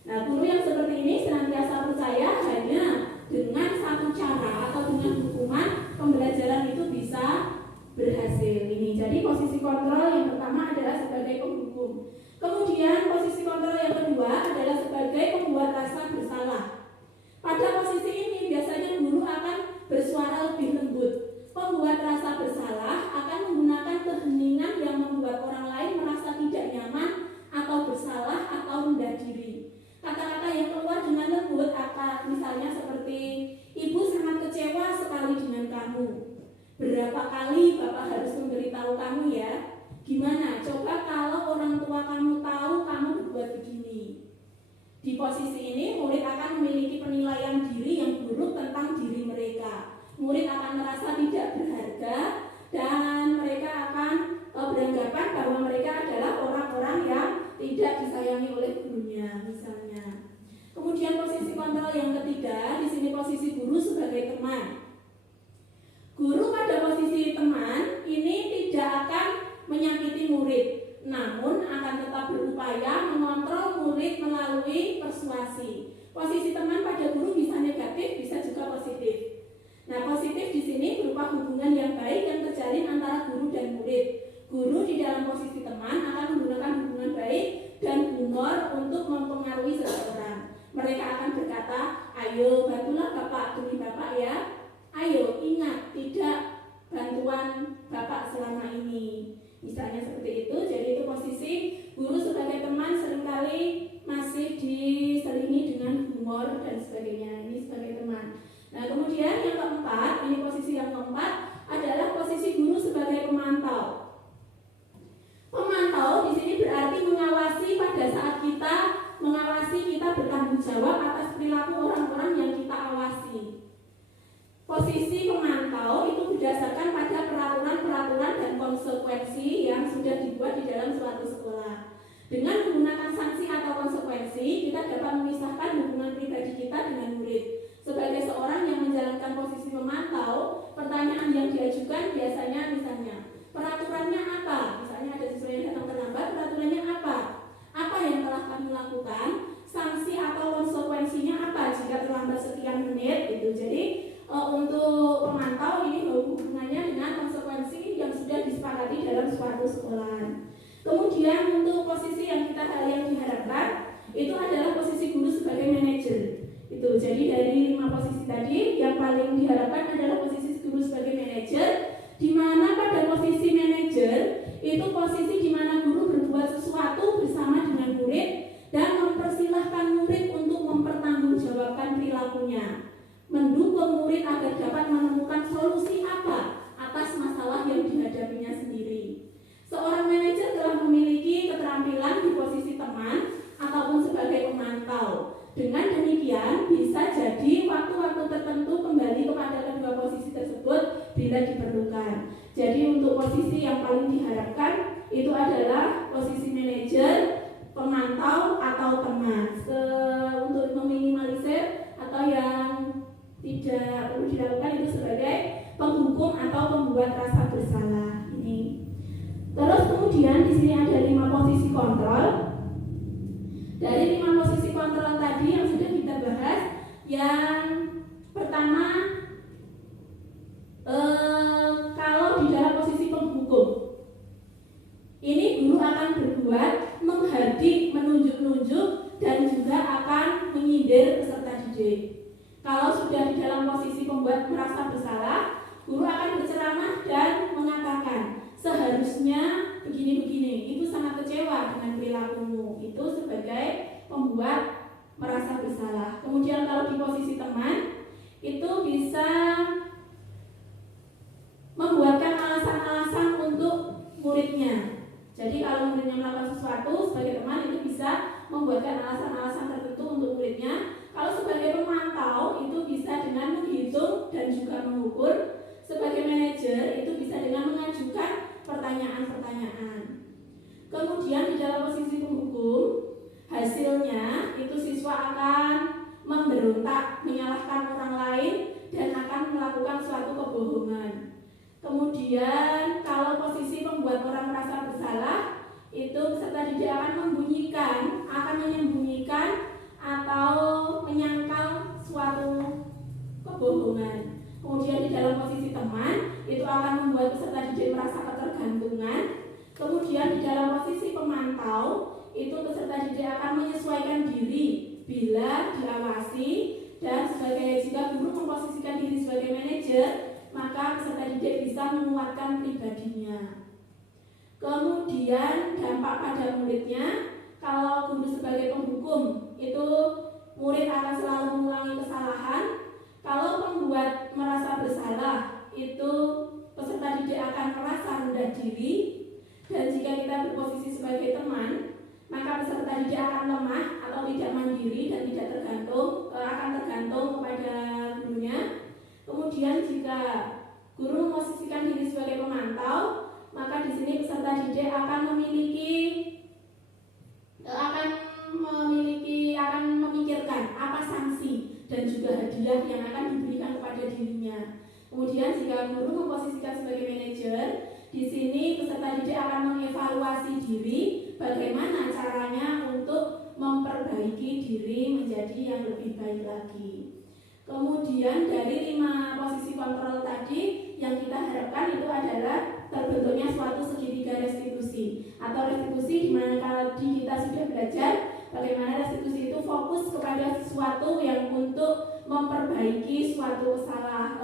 Nah, guru yang seperti ini senantiasa percaya hanya dengan satu cara atau dengan hukuman pembelajaran itu bisa berhasil ini. Jadi posisi kontrol yang pertama adalah sebagai penghukum. Kemudian posisi kontrol yang kedua adalah sebagai pembuat rasa bersalah. Pada posisi ini biasanya guru akan bersuara lebih lembut. Pembuat rasa bersalah akan menggunakan keheningan yang membuat orang lain merasa tidak nyaman atau bersalah atau rendah diri. Kata-kata yang keluar dengan lembut akan misalnya seperti, ibu sangat kecewa sekali dengan kamu. Berapa kali bapak harus memberitahu kamu ya? Gimana? Coba kalau orang tua kamu tahu kamu berbuat begini. Di posisi ini murid akan memiliki penilaian diri yang buruk tentang diri mereka. Murid akan merasa tidak berharga dan tidak disayangi oleh gurunya misalnya. Kemudian posisi kontrol yang ketiga, di sini posisi guru sebagai teman. Guru pada posisi teman ini tidak akan menyakiti murid, namun akan tetap berupaya mengontrol murid melalui persuasi. Posisi teman pada guru bisa negatif, bisa juga positif. Nah, positif di sini berupa hubungan yang baik yang terjalin antara guru dan murid. Guru di dalam posisi teman akan menggunakan hubungan baik dan humor untuk mempengaruhi seseorang. Mereka akan berkata, ayo bantulah Bapak demi Bapak ya. Ayo ingat tidak bantuan Bapak selama ini. Misalnya seperti itu. Jadi itu posisi guru sebagai teman seringkali masih diselingi dengan humor dan sebagainya. Ini sebagai teman. Nah, kemudian yang keempat, ini posisi yang keempat adalah posisi guru sebagai pemantau. Pemantau di sini berarti mengawasi pada saat kita bertanggung jawab atas perilaku orang-orang yang kita awasi. Posisi pemantau itu berdasarkan pada peraturan-peraturan dan konsekuensi yang sudah dibuat di dalam suatu sekolah. Dengan menggunakan sanksi atau konsekuensi, kita dapat memisahkan hubungan pribadi kita dengan murid. Sebagai seorang yang menjalankan posisi memantau, pertanyaan yang diajukan biasanya misalnya, peraturannya apa? Misalnya ada siswa yang datang terlambat, peraturannya apa? Apa yang telah kami lakukan? Sanksi atau konsekuensinya apa jika terlambat sekian menit? Gitu. Jadi untuk pemantau ini hubungannya dengan konsekuensi yang sudah disepakati dalam suatu sekolah. Kemudian untuk posisi yang diharapkan itu adalah posisi guru sebagai manajer. Itu jadi dari 5 posisi tadi yang paling diharapkan adalah posisi guru sebagai manajer, di mana pada posisi manajer itu posisi di mana guru berbuat sesuatu bersama dengan murid dan mempersilahkan murid untuk mempertanggungjawabkan perilakunya, mendukung murid agar dapat menemukan solusi apa atas masalah yang dihadapinya sendiri. Seorang manajer telah memiliki keterampilan di posisi teman ataupun sebagai pemantau. Dengan demikian bisa jadi waktu-waktu tertentu kembali kepada kedua posisi tersebut bila diperlukan. Jadi untuk posisi yang paling diharapkan itu adalah posisi manajer, pemantau atau teman. Untuk meminimalisir atau yang tidak perlu dilakukan itu sebagai penghukum atau pembuat rasa bersalah. Ini. Terus kemudian di sini ada 5 posisi kontrol. Dari 5 posisi kontrol tadi yang sudah kita bahas, yang pertama kalau di dalam posisi penghukum, ini guru akan berbuat menghardik, menunjuk-nunjuk dan juga akan menyindir peserta didik. Kalau sudah di dalam posisi pembuat merasa bersalah, guru akan berceramah dan mengatakan seharusnya begini-begini, ibu sangat kecewa dengan perilakumu. Itu sebagai pembuat merasa bersalah. Kemudian kalau di posisi teman, itu bisa membuatkan alasan-alasan untuk muridnya. Jadi kalau muridnya melakukan sesuatu, sebagai teman itu bisa membuatkan alasan-alasan tertentu untuk muridnya. Kalau sebagai pemantau itu bisa dengan menghitung dan juga mengukur. Sebagai manajer itu bisa dengan mengajukan pertanyaan-pertanyaan. Kemudian di dalam posisi penghukum, hasilnya itu siswa akan memberontak, menyalahkan orang lain dan akan melakukan suatu kebohongan. Kemudian kalau posisi membuat orang merasa bersalah, itu peserta didik akan menyembunyikan atau menyangkal suatu kebohongan. Kemudian di dalam posisi teman, itu akan membuat peserta didik merasa ketergantungan. Kemudian di dalam posisi pemantau, itu peserta didik akan menyesuaikan diri bila diawasi, dan jika guru memposisikan diri sebagai manajer, maka peserta didik bisa menguatkan pribadinya. Kemudian dampak pada muridnya, kalau guru sebagai penghukum, itu murid akan selalu mengulangi kesalahan. Kalau pembuat merasa bersalah, itu peserta didik akan merasa rendah diri. Dan jika kita berposisi sebagai teman, maka peserta didik akan lemah atau tidak mandiri dan tidak akan tergantung kepada gurunya. Kemudian jika guru memposisikan diri sebagai pemantau, maka di sini peserta didik akan memiliki juga hadiah yang akan diberikan kepada dirinya. Kemudian jika guru memposisikan sebagai manajer, di sini peserta didik akan mengevaluasi diri bagaimana caranya untuk memperbaiki diri menjadi yang lebih baik lagi. Kemudian dari 5 posisi kontrol tadi yang kita harapkan itu adalah terbentuknya suatu segitiga restitusi atau restitusi di mana tadi kita sudah belajar bagaimana restitusi itu fokus kepada sesuatu yang untuk memperbaiki suatu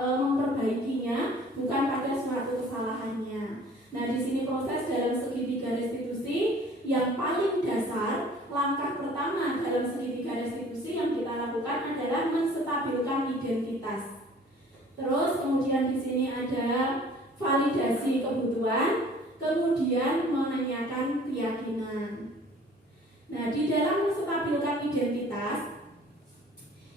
memperbaikinya bukan pada suatu kesalahannya. Nah, di sini proses dalam segitiga restitusi yang paling dasar, langkah pertama dalam segitiga restitusi yang kita lakukan adalah menstabilkan identitas. Terus kemudian di sini ada validasi kebutuhan, kemudian menanyakan keyakinan. Nah, di dalam menstabilkan identitas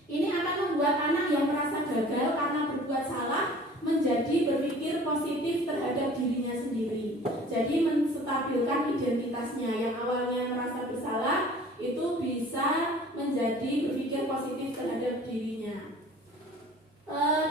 ini akan membuat anak yang merasa gagal karena berbuat salah menjadi berpikir positif terhadap dirinya sendiri. Jadi menstabilkan identitasnya yang awalnya merasa bersalah itu bisa menjadi berpikir positif terhadap dirinya.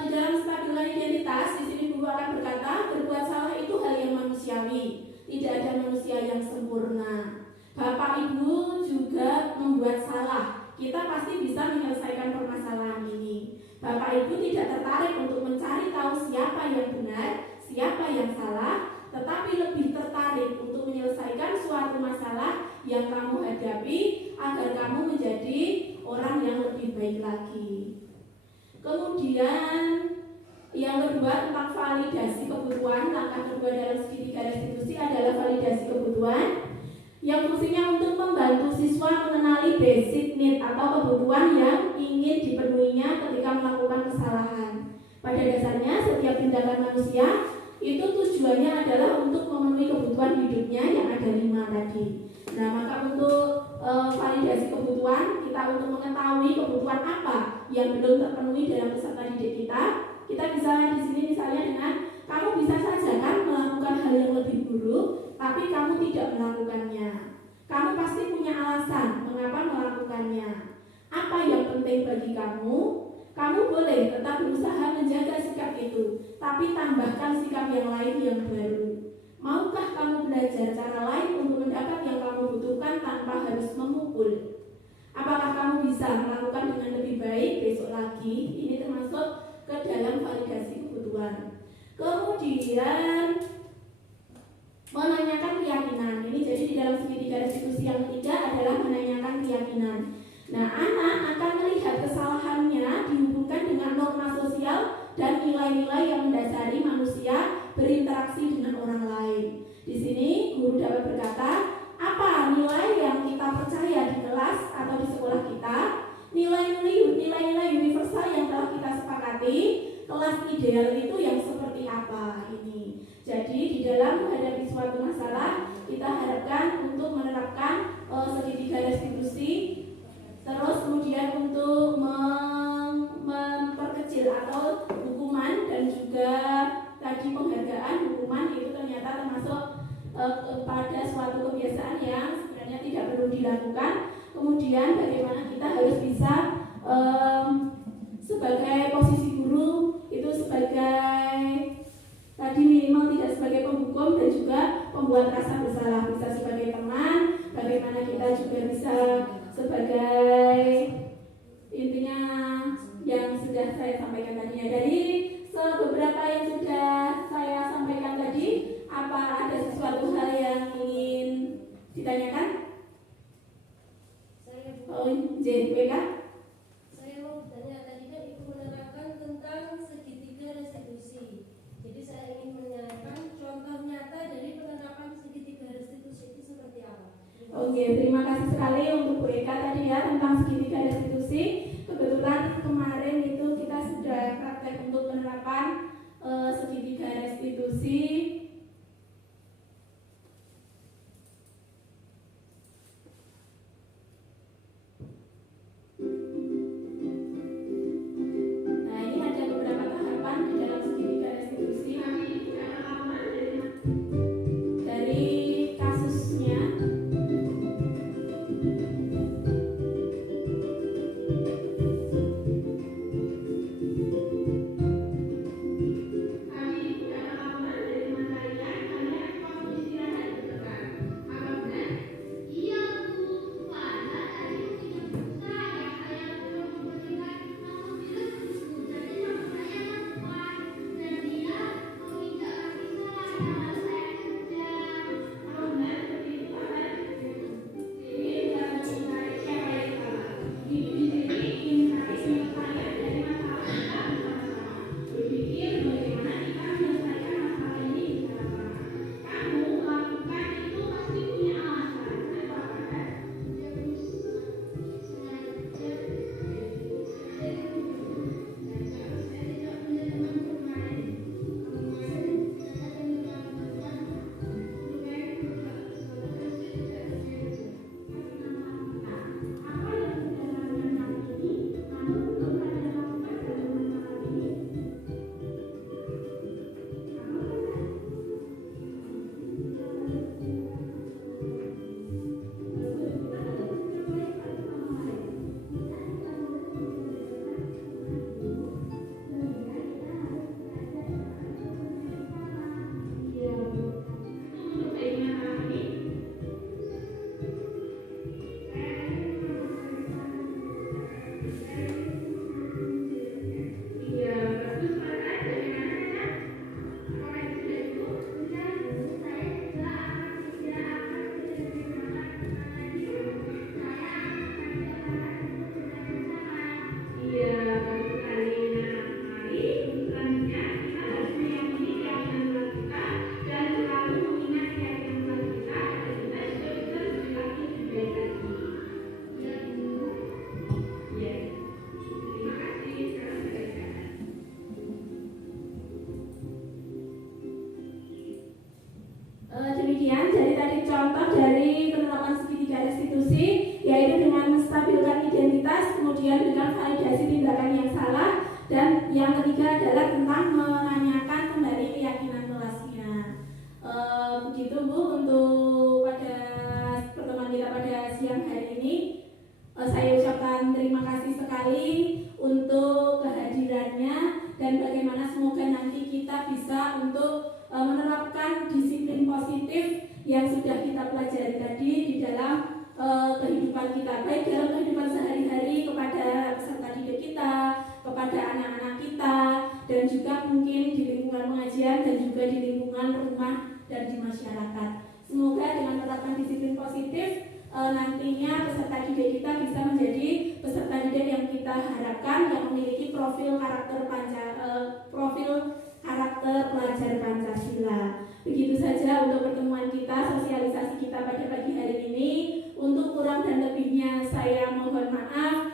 Di dalam stabilkan identitas, di sini guru akan berkata berbuat salah itu hal yang manusiawi, tidak ada manusia yang sempurna. Bapak Ibu juga membuat salah, kita pasti bisa menyelesaikan permasalahan ini. Bapak Ibu tidak tertarik untuk mencari tahu siapa yang benar, siapa yang salah, tetapi lebih tertarik untuk menyelesaikan suatu masalah yang kamu hadapi agar kamu menjadi orang yang lebih baik lagi. Kemudian yang kedua tentang validasi kebutuhan. Langkah kedua dalam segitiga restitusi adalah validasi kebutuhan yang fungsinya untuk membantu siswa mengenali basic need atau kebutuhan yang ingin dipenuhinya ketika melakukan kesalahan. Pada dasarnya setiap tindakan manusia itu tujuannya adalah untuk memenuhi kebutuhan hidupnya yang ada 5 tadi. Nah, maka untuk validasi kebutuhan, kita untuk mengetahui kebutuhan apa yang belum terpenuhi dalam peserta didik kita bisa di sini misalnya dengan kamu bisa saja kan melakukan hal yang lebih buruk, tapi kamu tidak melakukannya. Kamu pasti punya alasan mengapa melakukannya. Apa yang penting bagi kamu? Kamu boleh tetap berusaha menjaga sikap itu, tapi tambahkan sikap yang lain yang baru. Maukah kamu belajar cara lain untuk mendapat yang kamu butuhkan tanpa harus memukul? Apakah kamu bisa melakukan dengan lebih baik besok lagi? Ini termasuk ke dalam validasi kebutuhan. Kemudian menanyakan keyakinan. Ini jadi di dalam segitiga restitusi yang ketiga adalah menanyakan keyakinan. Nah, anak akan melihat kesalahannya dihubungkan dengan norma sosial dan nilai-nilai yang mendasari manusia berinteraksi dengan orang lain. Di sini guru dapat berkata, apa nilai yang kita percaya di kelas atau di sekolah kita? Nilai-nilai universal yang telah kita sepakati. Kelas ideal itu yang seperti apa ini? Jadi di dalam menghadapi suatu masalah kita harapkan untuk menerapkan segitiga restitusi. Terus kemudian untuk memperkecil atau hukuman dan juga tadi penghargaan hukuman itu ternyata termasuk pada suatu kebiasaan yang sebenarnya tidak perlu dilakukan. Kemudian bagaimana kita harus bisa sebagai posisi guru itu sebagai tadi minimal tidak sebagai penghukum dan juga pembuat rasa bersalah, bisa sebagai teman, bagaimana kita juga bisa sebagai intinya yang sudah saya sampaikan tadinya. Dari beberapa yang sudah saya sampaikan tadi, apa ada sesuatu hal yang ingin ditanyakan? JPK? Saya mau bertanya, tadi kan Ibu menerangkan tentang segitiga restitusi. Jadi saya ingin menanyakan contoh nyata dari penerapan segitiga restitusi itu seperti apa? Oke, terima kasih sekali untuk Bu Eka tadi ya tentang segitiga restitusi. Kebetulan kemarin itu kita sudah praktek untuk penerapan segitiga restitusi. Nah, ini ada beberapa tahapan di dalam segitiga restitusi. Dari kasusnya kemudian dengan validasi tindakan yang salah, dan yang ketiga adalah tentang menanyakan kembali keyakinan kelasnya. Begitu Bu untuk pada pertemuan kita pada siang hari ini. Saya ucapkan terima kasih sekali untuk kehadirannya, dan bagaimana semoga nanti kita bisa untuk menerapkan disiplin positif yang sudah kita pelajari tadi di dalam kehidupan kita, baik dalam kehidupan sehari-hari kepada peserta didik kita, kepada anak-anak kita, dan juga mungkin di lingkungan pengajian dan juga di lingkungan rumah dan di masyarakat. Semoga dengan menerapkan disiplin positif nantinya peserta didik kita bisa menjadi peserta didik yang kita harapkan, yang memiliki profil karakter pelajar Pancasila. Begitu saja untuk pertemuan kita, sosialisasi kita pada pagi hari ini. Untuk kurang dan lebihnya saya mohon maaf.